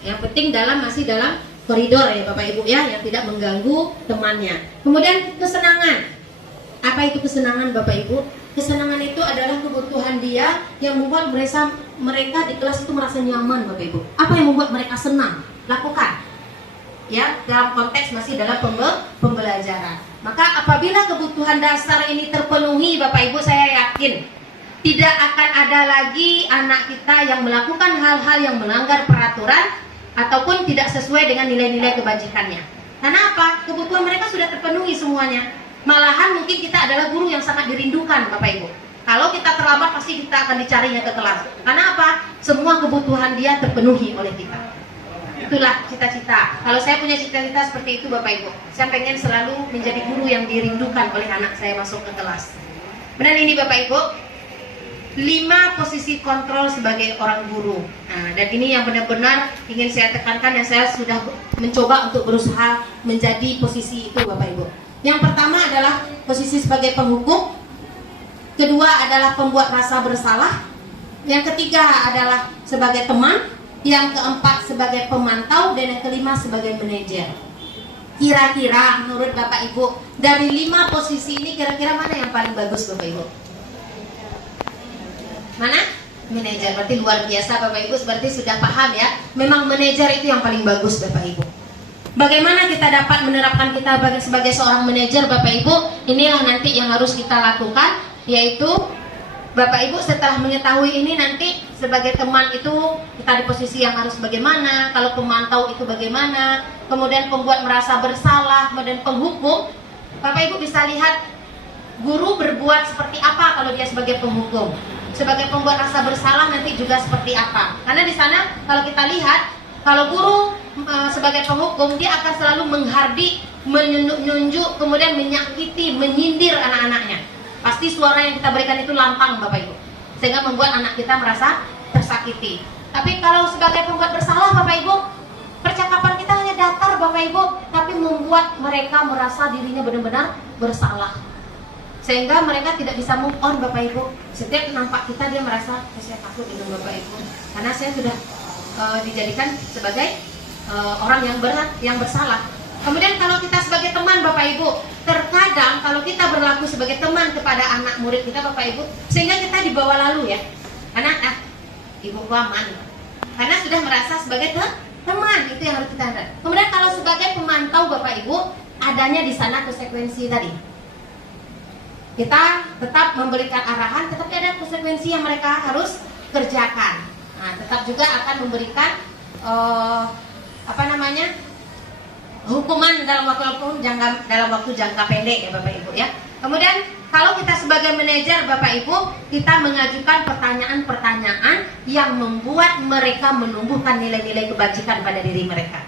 Yang penting masih dalam koridor ya Bapak Ibu ya, yang tidak mengganggu temannya. Kemudian kesenangan. Apa itu kesenangan Bapak Ibu? Kesenangan itu adalah kebutuhan dia yang membuat mereka di kelas itu merasa nyaman Bapak Ibu. Apa yang membuat mereka senang? Lakukan. Ya, dalam konteks masih dalam pembelajaran. Maka apabila kebutuhan dasar ini terpenuhi Bapak Ibu, saya yakin Tidak akan ada lagi anak kita yang melakukan hal-hal yang melanggar peraturan ataupun tidak sesuai dengan nilai-nilai kebajikannya. Karena apa? Kebutuhan mereka sudah terpenuhi semuanya. Malahan mungkin kita adalah guru yang sangat dirindukan, Bapak Ibu. Kalau kita terlambat pasti kita akan dicarinya ke kelas. Karena apa? Semua kebutuhan dia terpenuhi oleh kita. Itulah cita-cita. Kalau saya punya cita-cita seperti itu, Bapak Ibu, saya pengen selalu menjadi guru yang dirindukan oleh anak saya masuk ke kelas. Benar ini Bapak Ibu? 5 posisi kontrol sebagai orang guru. Nah, dan ini yang benar-benar ingin saya tekankan, yang saya sudah mencoba untuk berusaha menjadi posisi itu, Bapak Ibu. Yang pertama adalah posisi sebagai penghukum. Kedua adalah pembuat rasa bersalah. Yang ketiga adalah sebagai teman. Yang keempat sebagai pemantau. Dan yang kelima sebagai manajer. Kira-kira menurut Bapak Ibu, dari 5 posisi ini kira-kira mana yang paling bagus, Bapak Ibu? Mana? Manajer. Berarti luar biasa Bapak Ibu, berarti sudah paham ya. Memang manajer itu yang paling bagus Bapak Ibu. Bagaimana kita dapat menerapkan kita sebagai seorang manajer Bapak Ibu? Inilah nanti yang harus kita lakukan, yaitu Bapak Ibu setelah mengetahui ini, nanti sebagai teman itu kita di posisi yang harus bagaimana, kalau pemantau itu bagaimana, kemudian pembuat merasa bersalah, kemudian penghukum. Bapak Ibu bisa lihat guru berbuat seperti apa kalau dia sebagai penghukum. Sebagai pembuat rasa bersalah nanti juga seperti apa. Karena di sana kalau kita lihat, kalau guru sebagai penghukum, dia akan selalu menghardik, menunjuk, kemudian menyakiti, menyindir anak-anaknya. Pasti suara yang kita berikan itu lantang Bapak Ibu, sehingga membuat anak kita merasa tersakiti. Tapi kalau sebagai pembuat bersalah Bapak Ibu, percakapan kita hanya datar Bapak Ibu, tapi membuat mereka merasa dirinya benar-benar bersalah, sehingga mereka tidak bisa move on Bapak Ibu. Setiap nampak kita dia merasa, saya takut dengan Bapak Ibu, karena saya sudah dijadikan sebagai orang yang berat, yang bersalah. Kemudian kalau kita sebagai teman Bapak Ibu, terkadang kalau kita berlaku sebagai teman kepada anak murid kita Bapak Ibu, sehingga kita dibawa lalu ya, karena ibu aman, karena sudah merasa sebagai teman, itu yang harus kita ada. Kemudian kalau sebagai pemantau Bapak Ibu, adanya di sana konsekuensi tadi. Kita tetap memberikan arahan, tetapi ada konsekuensi yang mereka harus kerjakan. Nah, tetap juga akan memberikan hukuman dalam waktu jangka pendek ya Bapak Ibu ya. Kemudian kalau kita sebagai manajer Bapak Ibu, kita mengajukan pertanyaan-pertanyaan yang membuat mereka menumbuhkan nilai-nilai kebajikan pada diri mereka.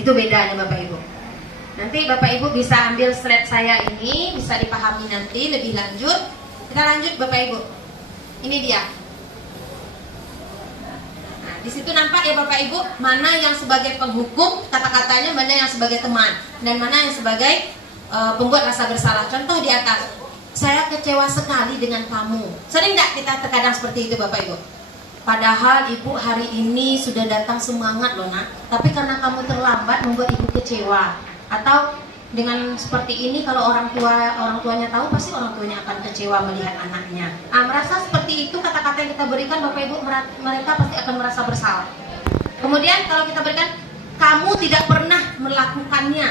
Itu bedanya Bapak Ibu. Nanti Bapak Ibu bisa ambil slide saya ini, bisa dipahami nanti lebih lanjut. Kita lanjut Bapak Ibu. Ini dia. Nah, di situ nampak ya Bapak Ibu, mana yang sebagai penghukum, kata-katanya, mana yang sebagai teman, dan mana yang sebagai pembuat rasa bersalah. Contoh di atas, saya kecewa sekali dengan kamu. Sering nggak kita terkadang seperti itu Bapak Ibu? Padahal ibu hari ini sudah datang semangat loh nak, tapi karena kamu terlambat membuat ibu kecewa. Atau dengan seperti ini, kalau orang tuanya tahu, pasti orang tuanya akan kecewa melihat anaknya. Merasa seperti itu, kata-kata yang kita berikan Bapak Ibu, mereka pasti akan merasa bersalah. Kemudian kalau kita berikan, kamu tidak pernah melakukannya.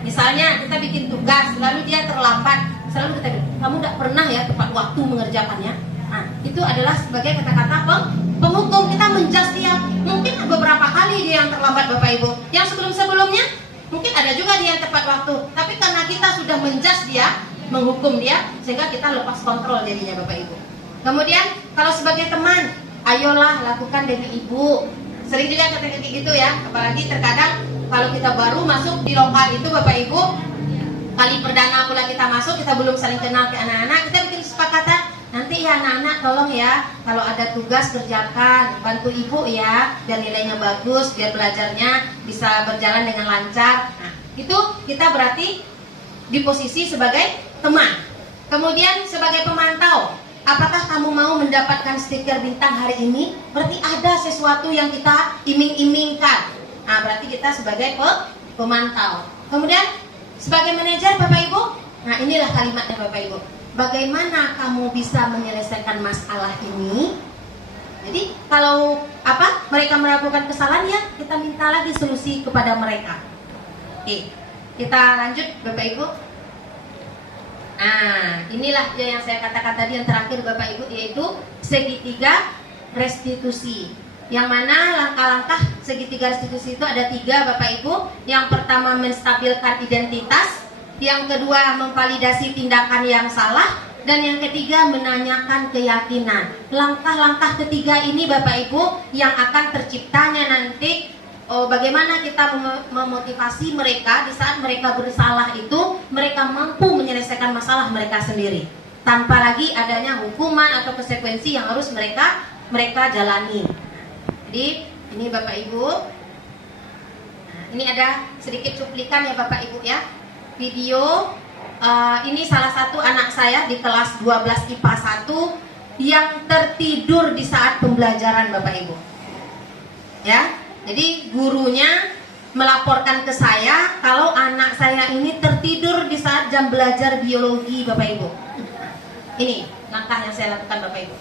Misalnya kita bikin tugas, lalu dia terlambat, selalu kita bilang, kamu tidak pernah ya tepat waktu mengerjakannya. Nah, itu adalah sebagai kata-kata penghukum. Kita menjudge dia. Mungkin beberapa kali dia yang terlambat Bapak Ibu. Yang sebelum-sebelumnya mungkin ada juga dia yang tepat waktu. Tapi karena kita sudah menjudge dia, menghukum dia, sehingga kita lepas kontrol jadinya Bapak Ibu. Kemudian kalau sebagai teman, ayolah lakukan demi ibu. Sering juga kata-kata gitu ya. Apalagi terkadang kalau kita baru masuk di lokal itu Bapak Ibu, kali perdana pula kita masuk, kita belum saling kenal ke anak-anak, kita bikin kesepakatan, nanti ya anak-anak tolong ya, kalau ada tugas kerjakan, bantu ibu ya, biar nilainya bagus, biar belajarnya bisa berjalan dengan lancar. Nah, itu kita berarti di posisi sebagai teman. Kemudian sebagai pemantau, apakah kamu mau mendapatkan stiker bintang hari ini? Berarti ada sesuatu yang kita iming-imingkan. Nah, berarti kita sebagai pemantau. Kemudian sebagai manajer Bapak Ibu, nah inilah kalimatnya Bapak Ibu. Bagaimana kamu bisa menyelesaikan masalah ini? Jadi kalau mereka melakukan kesalahan, ya kita minta lagi solusi kepada mereka. Oke, kita lanjut Bapak Ibu. Nah, inilah ya yang saya katakan tadi yang terakhir Bapak Ibu, yaitu segitiga restitusi. Yang mana langkah-langkah segitiga restitusi itu ada 3 Bapak Ibu. Yang pertama menstabilkan identitas, yang kedua memvalidasi tindakan yang salah, dan yang ketiga menanyakan keyakinan. Langkah-langkah ketiga ini Bapak Ibu yang akan terciptanya nanti bagaimana kita memotivasi mereka di saat mereka bersalah itu, mereka mampu menyelesaikan masalah mereka sendiri tanpa lagi adanya hukuman atau konsekuensi yang harus mereka jalani. Jadi ini Bapak Ibu, nah, ini ada sedikit cuplikan ya Bapak Ibu ya, video. Ini salah satu anak saya di kelas 12 IPA 1 yang tertidur di saat pembelajaran Bapak Ibu ya. Jadi gurunya melaporkan ke saya kalau anak saya ini tertidur di saat jam belajar biologi Bapak Ibu. Ini langkah yang saya lakukan Bapak Ibu.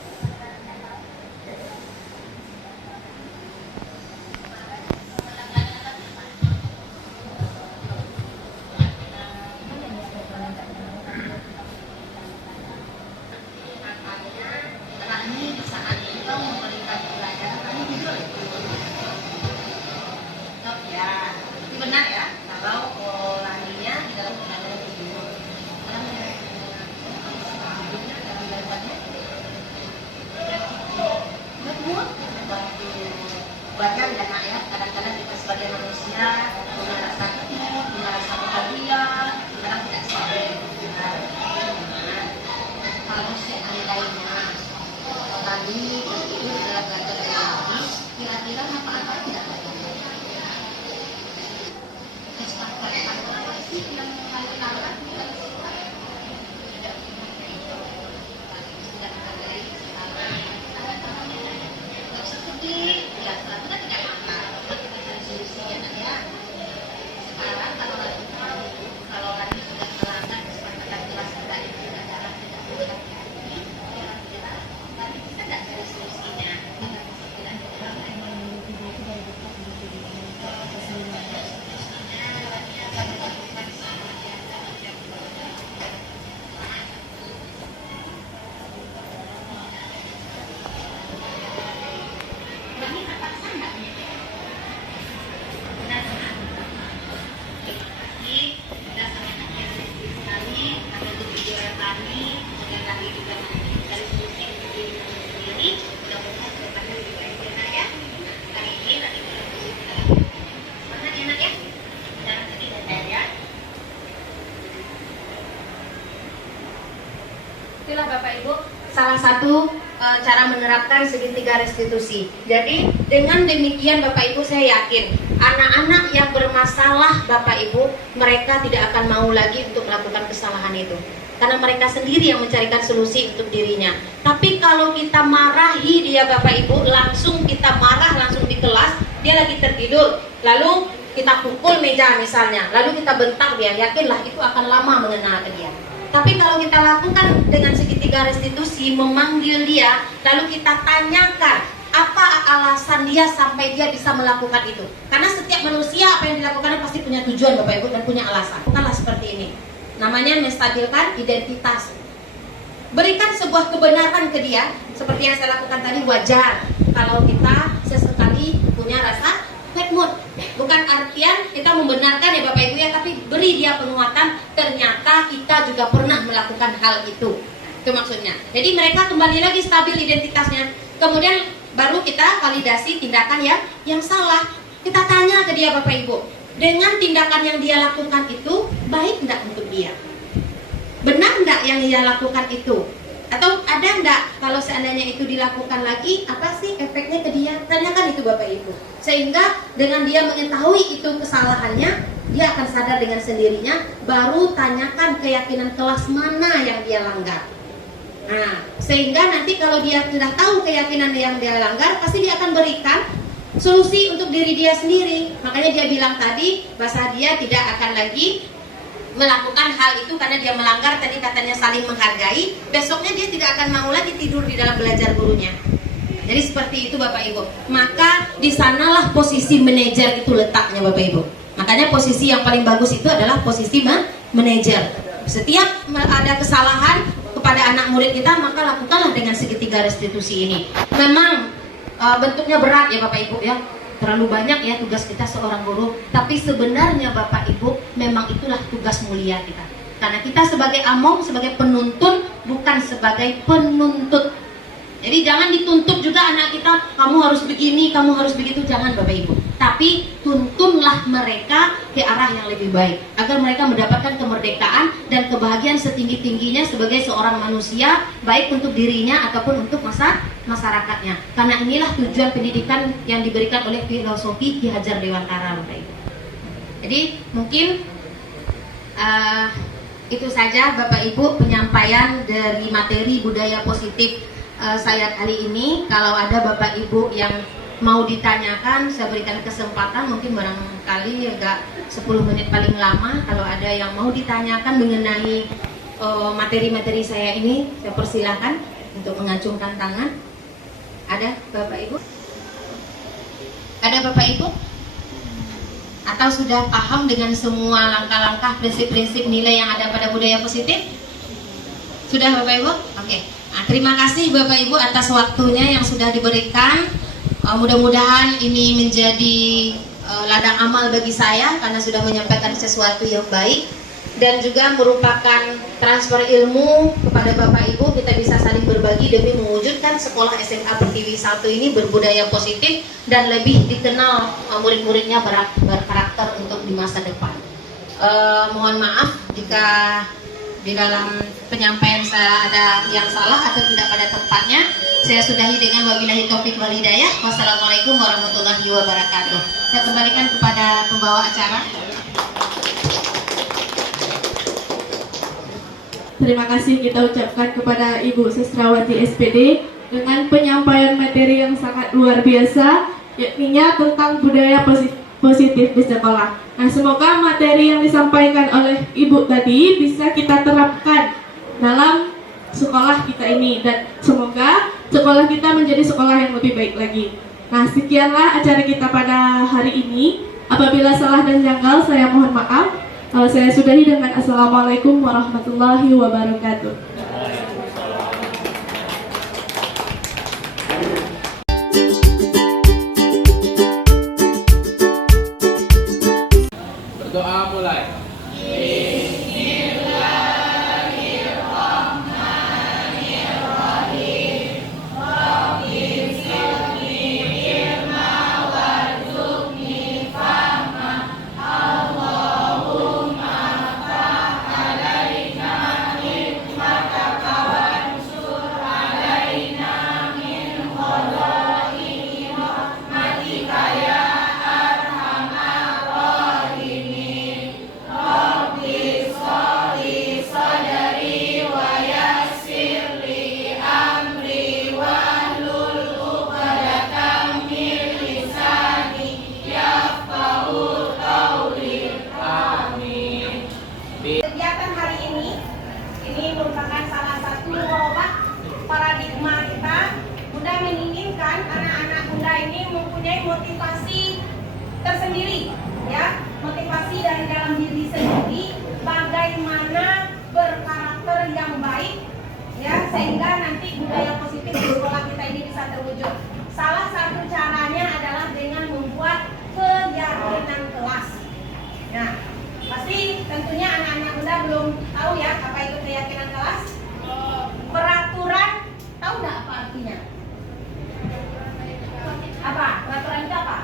Benar ya, kalau larinya di dalam keadaan tidur. Baca ya nak ya, kadang-kadang kita sebagai manusia punya rasa takut, punya rasa bahagia, kadang tidak stabil. Kalau seandainya tadi tertidur di dalam belajar biologi, kira-kira apa tidak baik? Itulah Bapak Ibu salah satu cara menerapkan segitiga restitusi. Jadi dengan demikian Bapak Ibu saya yakin anak-anak yang bermasalah Bapak Ibu, mereka tidak akan mau lagi untuk melakukan kesalahan itu, karena mereka sendiri yang mencarikan solusi untuk dirinya. Tapi kalau kita marahi dia Bapak Ibu, langsung kita marah langsung di kelas, dia lagi tertidur, lalu kita pukul meja misalnya, lalu kita bentak dia, yakinlah itu akan lama mengena ke dia. Tapi kalau kita lakukan dengan segitiga restitusi, memanggil dia, lalu kita tanyakan apa alasan dia sampai dia bisa melakukan itu. Karena setiap manusia apa yang dilakukan pasti punya tujuan Bapak Ibu dan punya alasan. Bukanlah seperti ini. Namanya menstabilkan identitas. Berikan sebuah kebenaran ke dia, seperti yang saya lakukan tadi, wajar kalau kita sesekali punya rasa bad mood. Bukan artian kita membenarkan ya Bapak Ibu ya, tapi beri dia penguatan, ternyata kita juga pernah melakukan hal itu. Itu maksudnya. Jadi mereka kembali lagi stabil identitasnya. Kemudian baru kita validasi tindakan yang salah. Kita tanya ke dia Bapak Ibu, dengan tindakan yang dia lakukan itu baik enggak untuk dia? Benar enggak yang dia lakukan itu? Atau ada enggak kalau seandainya itu dilakukan lagi, apa sih efeknya ke dia? Tanyakan itu Bapak Ibu. Sehingga dengan dia mengetahui itu kesalahannya, dia akan sadar dengan sendirinya. Baru tanyakan keyakinan kelas mana yang dia langgar. Nah, sehingga nanti kalau dia sudah tahu keyakinan yang dia langgar, pasti dia akan berikan solusi untuk diri dia sendiri. Makanya dia bilang tadi, bahasa dia tidak akan lagi melakukan hal itu karena dia melanggar, tadi katanya saling menghargai. Besoknya dia tidak akan mau lagi tidur di dalam belajar gurunya. Jadi seperti itu Bapak Ibu. Maka di sanalah posisi manajer itu letaknya Bapak Ibu. Makanya posisi yang paling bagus itu adalah posisi manajer. Setiap ada kesalahan kepada anak murid kita, maka lakukanlah dengan segitiga restitusi ini. Memang bentuknya berat ya Bapak Ibu ya, terlalu banyak ya tugas kita seorang guru. Tapi sebenarnya Bapak Ibu, memang itulah tugas mulia kita. Karena kita sebagai among, sebagai penuntun, bukan sebagai penuntut. Jadi jangan dituntut juga anak kita, kamu harus begini, kamu harus begitu, jangan Bapak Ibu. Tapi tuntunlah mereka ke arah yang lebih baik, agar mereka mendapatkan kemerdekaan dan kebahagiaan setinggi-tingginya sebagai seorang manusia, baik untuk dirinya ataupun untuk masyarakatnya. Karena inilah tujuan pendidikan yang diberikan oleh filosofi Ki Hajar Dewantara, Bapak Ibu. Jadi mungkin itu saja Bapak Ibu penyampaian dari materi budaya positif saya kali ini. Kalau ada Bapak Ibu yang mau ditanyakan, saya berikan kesempatan, mungkin barangkali agak 10 menit paling lama. Kalau ada yang mau ditanyakan mengenai materi-materi saya ini, saya persilahkan untuk mengacungkan tangan. Ada Bapak Ibu? Ada Bapak Ibu? Atau sudah paham dengan semua langkah-langkah, prinsip-prinsip nilai yang ada pada budaya positif? Sudah Bapak Ibu? Oke. Nah, terima kasih Bapak Ibu atas waktunya yang sudah diberikan. Mudah-mudahan ini menjadi ladang amal bagi saya karena sudah menyampaikan sesuatu yang baik, dan juga merupakan transfer ilmu kepada Bapak Ibu. Kita bisa saling berbagi demi mewujudkan sekolah SMA Pertiwi 1 ini berbudaya positif dan lebih dikenal murid-muridnya berkarakter untuk di masa depan. Mohon maaf jika di dalam penyampaian saya ada yang salah atau tidak pada tempatnya. Saya sudahi dengan wabillahi taufik wal hidayah. Wassalamualaikum warahmatullahi wabarakatuh. Saya kembalikan kepada pembawa acara. Terima kasih kita ucapkan kepada Ibu Sastrawati SPD dengan penyampaian materi yang sangat luar biasa, yakni tentang budaya positif di sekolah. Nah, semoga materi yang disampaikan oleh Ibu tadi bisa kita terapkan dalam sekolah kita ini, dan semoga sekolah kita menjadi sekolah yang lebih baik lagi. Nah, sekianlah acara kita pada hari ini. Apabila salah dan janggal, saya mohon maaf. Saya sudahi dengan Assalamualaikum warahmatullahi wabarakatuh. Berdoa mulai. Kegiatan hari ini merupakan salah satu merubah paradigma kita. Bunda menginginkan anak-anak Bunda ini mempunyai motivasi tersendiri, ya, motivasi dari dalam diri sendiri, bagaimana berkarakter yang baik, ya, sehingga nanti budaya positif di sekolah kita ini bisa terwujud. Salah satu caranya adalah dengan membuat keyakinan kelas. Nah, pasti tentunya anak-anak Bunda belum tahu ya apa itu keyakinan kelas. Peraturan, tahu nggak apa artinya? Apa? Peraturan itu apa?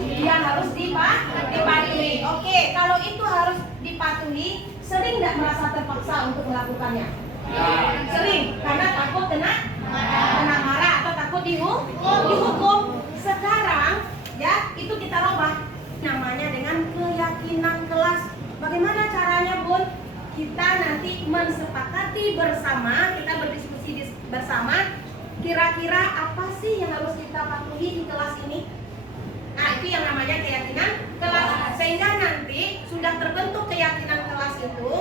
Yang harus dipatuhi. Oke, kalau itu harus dipatuhi, sering nggak merasa terpaksa untuk melakukannya? Sering, karena takut kena marah atau takut dihukum. Sekarang ya itu kita rubah namanya dengan keyakinan kelas. Bagaimana caranya Bun? Kita nanti mensepakati bersama, kita berdiskusi bersama, kira-kira apa sih yang harus kita patuhi di kelas ini. Nah, itu yang namanya keyakinan kelas. Sehingga nanti sudah terbentuk keyakinan kelas itu,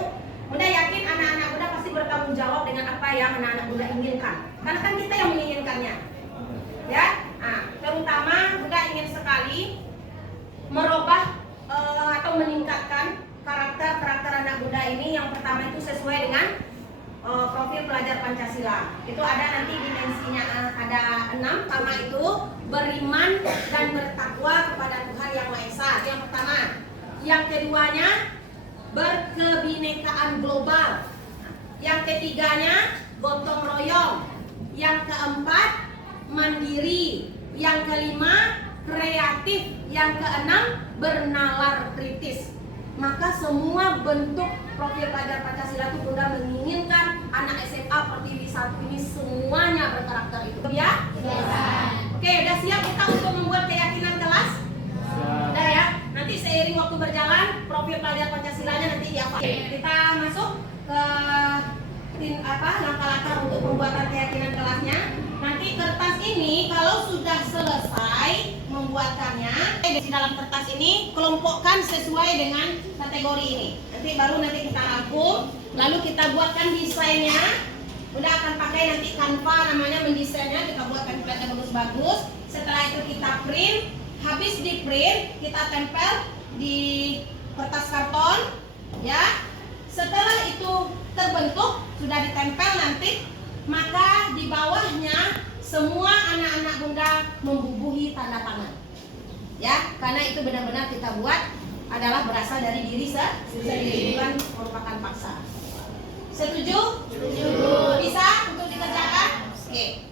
Bunda yakin anak-anak Bunda pasti bertanggung jawab dengan apa yang anak-anak Bunda inginkan. Karena kan kita yang menginginkannya, ya. Nah, terutama Bunda ingin sekali merubah atau meningkatkan karakter anak Bunda pertama itu sesuai dengan profil pelajar Pancasila. Itu ada nanti dimensinya ada 6. Pertama itu beriman dan bertakwa kepada Tuhan Yang Maha Esa. Yang pertama. Yang keduanya berkebinekaan global. Yang ketiganya gotong royong. Yang keempat mandiri. Yang kelima kreatif. Yang keenam bernalar kritis. Maka semua bentuk profil pelajar Pancasila itu Bunda menginginkan anak SMA Pertiwi 1 ini semuanya berkarakter itu. Ya? Oke, udah siap kita untuk membuat keyakinan kelas? Udah ya? Nanti seiring waktu berjalan profil pelajar Pancasilanya nanti dihafal. Kita masuk ke langkah-langkah untuk pembuatan keyakinan kelasnya. Nanti kertas ini kalau sudah selesai membuatkannya, di dalam kertas ini kelompokkan sesuai dengan kategori ini. Nanti kita rangkum, lalu kita buatkan desainnya. Udah akan pakai nanti Canva namanya mendesainnya, kita buatkan template bagus-bagus. Setelah itu kita print, habis di print kita tempel di kertas karton, ya. Setelah itu terbentuk, sudah ditempel nanti, maka di bawahnya semua anak-anak Bunda membubuhi tanda tangan. Ya, karena itu benar-benar kita buat adalah berasal dari diri sendiri, bukan merupakan paksa. Setuju? Setuju. Bisa untuk dikerjakan? Oke.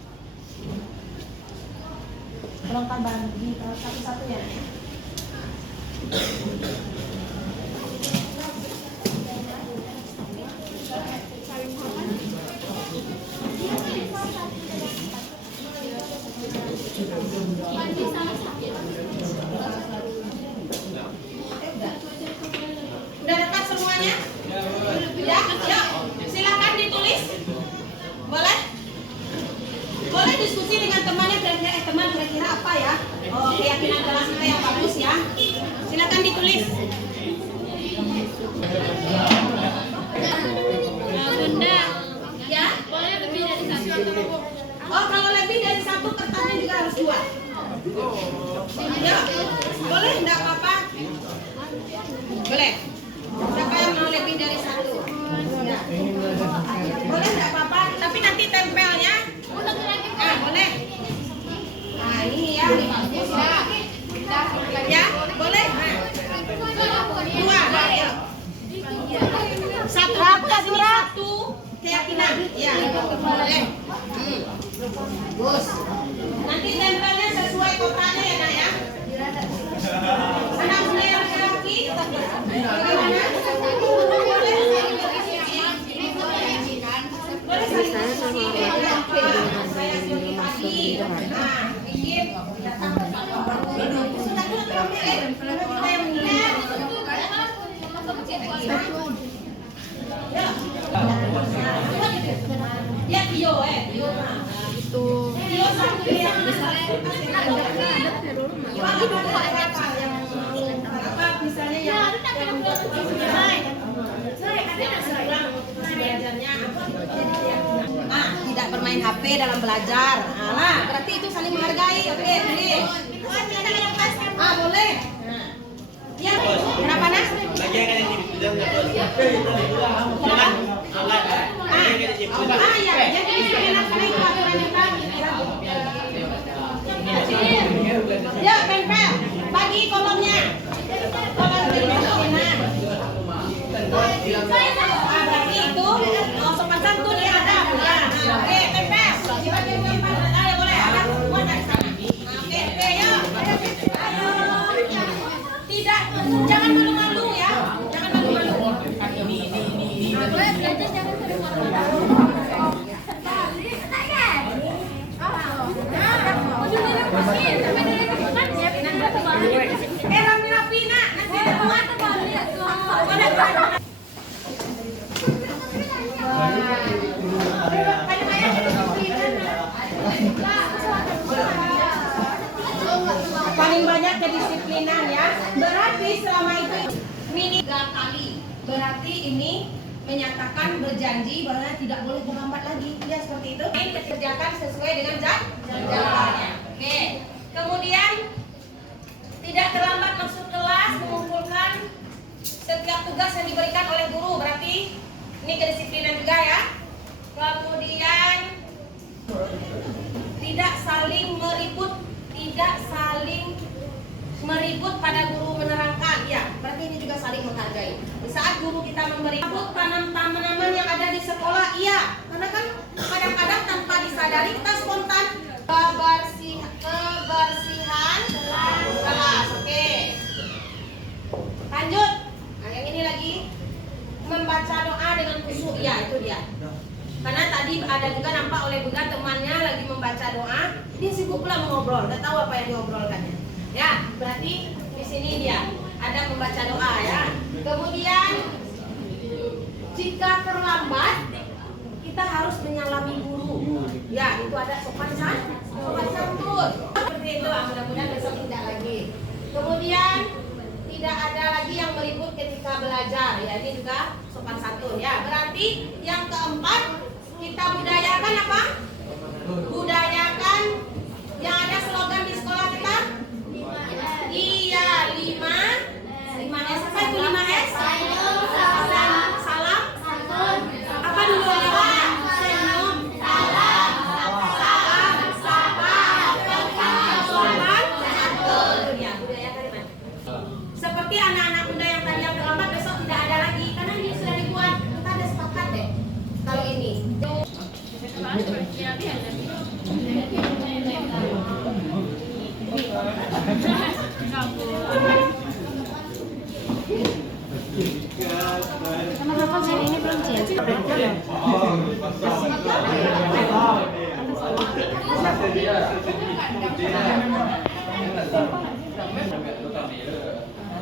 Tolong bagi satu-satu ya. Udah dekat semuanya? Ya, yuk silakan ditulis. Boleh? Boleh diskusi dengan temannya, teman kira-kira apa ya? Oh, keyakinan kelas kita yang bagus ya. Silakan ditulis. Bunda, Ya? boleh lebih dari satu? Oh, kalau lebih dari satu kertasnya juga harus 2. Ya, boleh, enggak apa-apa. Boleh. Siapa yang mau lebih dari 1? Ya. Boleh, enggak apa-apa. Tapi nanti tempelnya. Boleh. Nah, ini ya. Ya, boleh. Nah. 2, ayo. 1 kertas ini 1 keyakinan. Ya, boleh. Bagus. Nanti tempelnya sesuai kotaknya ya, Nak ya. Anak Bunda yang laki-laki, bagaimana? Boleh saling diskusi. Saya seperti tadi. Nah, bikin datang ke Pak Baru. Sudah dulu terambil kita yang menilai. Ya, Tio, Tio. Itu. Tio sampai yang misalnya yang tidak bermain HP dalam belajar. Nah, berarti itu saling menghargai. Oke, boleh. Boleh. Ya, kenapa Nas? Ya, jadi disiplinan karena itu aturan kita. Ya, tempel. Bagi kolomnya. Kolom disiplinan. Berarti itu sopan santun ya ada. Oke, tempel. Di bagian keempat ada boleh ada semua dari sana. Oke, yuk. Ayo. Tidak, jangan malu-malu ya. Jangan malu-malu. Belajar jangan sering malu-malu. Rapi-rapi nak, nanti ada muat. Paling banyak kedisiplinan ya. Berarti selama itu mini 3 kali. Berarti ini menyatakan berjanji bahwa tidak boleh terlambat lagi. Ya seperti itu. Ini dikerjakan sesuai dengan jadwalnya. Oke. Kemudian tidak terlambat masuk kelas, mengumpulkan setiap tugas yang diberikan oleh guru. Berarti Ini kedisiplinan juga ya. Kemudian tidak saling meribut pada guru menerangkan. Ya, berarti ini juga saling menghargai. Di saat guru kita memberi tanaman yang ada di sekolah, iya. Karena kan kadang-kadang tanpa disadari kita spontan kebersihan kelas. Oke. Lanjut. Nah, yang ini lagi membaca doa dengan khusyuk. Ya, itu dia. Karena tadi ada juga nampak oleh Bunda temannya lagi membaca doa, dia sibuk pula mengobrol, nggak tahu apa yang diobrolkannya. Ya, berarti di sini dia ada membaca doa ya. Kemudian jika terlambat kita harus menyalami guru. Ya, itu ada sopan santun. Seperti itu, mudah-mudahan besok tidak lagi. Kemudian tidak ada lagi yang meribut ketika belajar. Ya, ini juga sopan santun ya. Berarti yang keempat kita budayakan apa? Budayakan yang ada slogan di sekolah kita. Iya, 5S. Apa itu 5S? Salam. Apa dulu ya? Senyum. Salam. Sopan. Ya, budayakan di mana? Seperti anak-anak muda yang tadi yang terlambat, besok tidak ada lagi karena ini sudah dibuat. Kita ada sepakat deh. Kalau ini.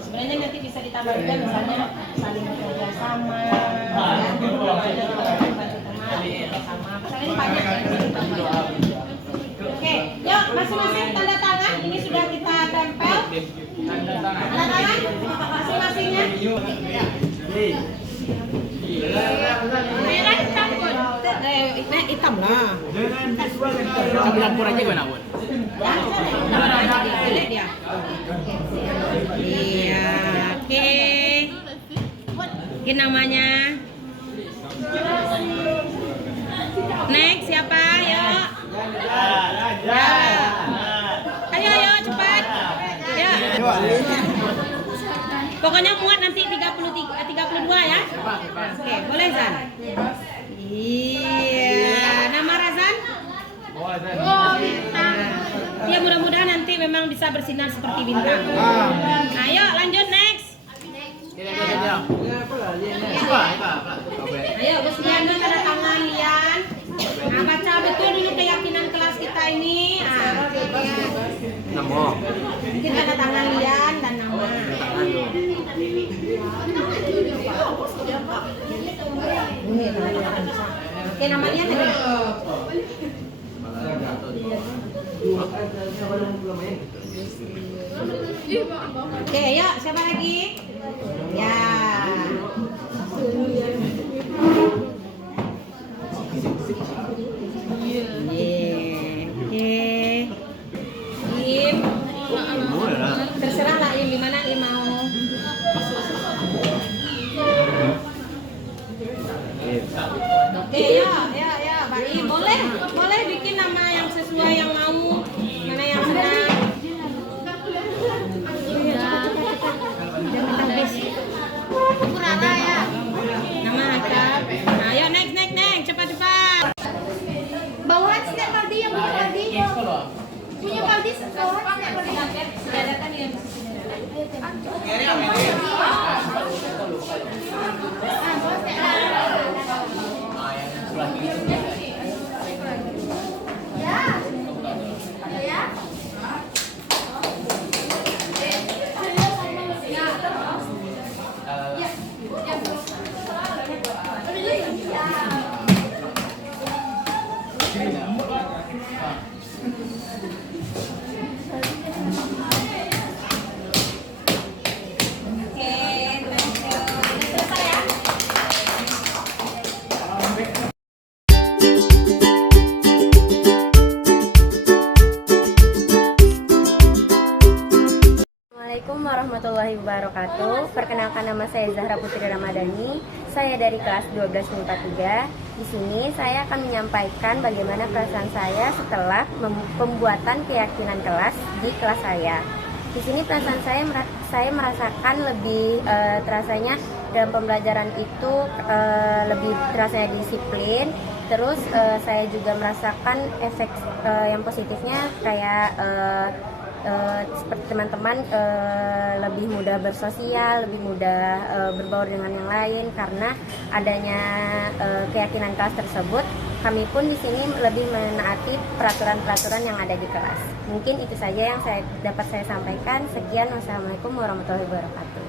Sebenarnya nanti bisa ditambah juga misalnya saling bekerja sama, ini banyak yang bisa ditambah. Oke, yuk masing-masing tanda tangan. Ini sudah kita tempel. Tanda tangan masing-masingnya. Merah hitam pun. Hitam lah. Campur aja gimana, Bun? Boleh dia. Iya, oke. Ini namanya. Next siapa? Yuk. Ya. Ayo cepat. Ya. Pokoknya muat nanti 32 ya. Oke, boleh Zan? Iya. Nama Razan? Ya mudah-mudahan nanti memang bisa bersinar seperti bintang. Ayo lanjut next. Ayo bersinar dulu tanda tangan Lian. Nah, baca betul dulu keyakinan kelas kita ini. Nama. Mungkin tanda tangan Lian dan nama. Oke, namanya tadi. Oke, yuk siapa lagi? Ya. Im. Terserah lah Im, gimana Im mau. Oke, ya, Mbak Im. Boleh bikin nama yang sesuai yang mau. Mana yang senang. Jangan habis. Kurang ya. Nama lengkap. Nah, ayo next, cepat. Bawahan setiap Paldi yang punya Paldi. Punya Paldi bawahan setiap Paldi. Diadakan yang Warahmatullahi wabarakatuh. Perkenalkan, nama saya Zahra Putri Ramadhani. Saya dari kelas 12 MIPA 3. Di sini saya akan menyampaikan bagaimana perasaan saya setelah pembuatan keyakinan kelas di kelas saya. Di sini perasaan saya merasakan lebih terasanya dalam pembelajaran itu lebih terasanya disiplin. Terus saya juga merasakan efek yang positifnya kayak seperti teman-teman lebih mudah bersosial, lebih mudah berbaur dengan yang lain karena adanya keyakinan kelas tersebut. Kami pun di sini lebih menaati peraturan-peraturan yang ada di kelas. Mungkin itu saja yang dapat saya sampaikan. Sekian, wassalamualaikum warahmatullahi wabarakatuh.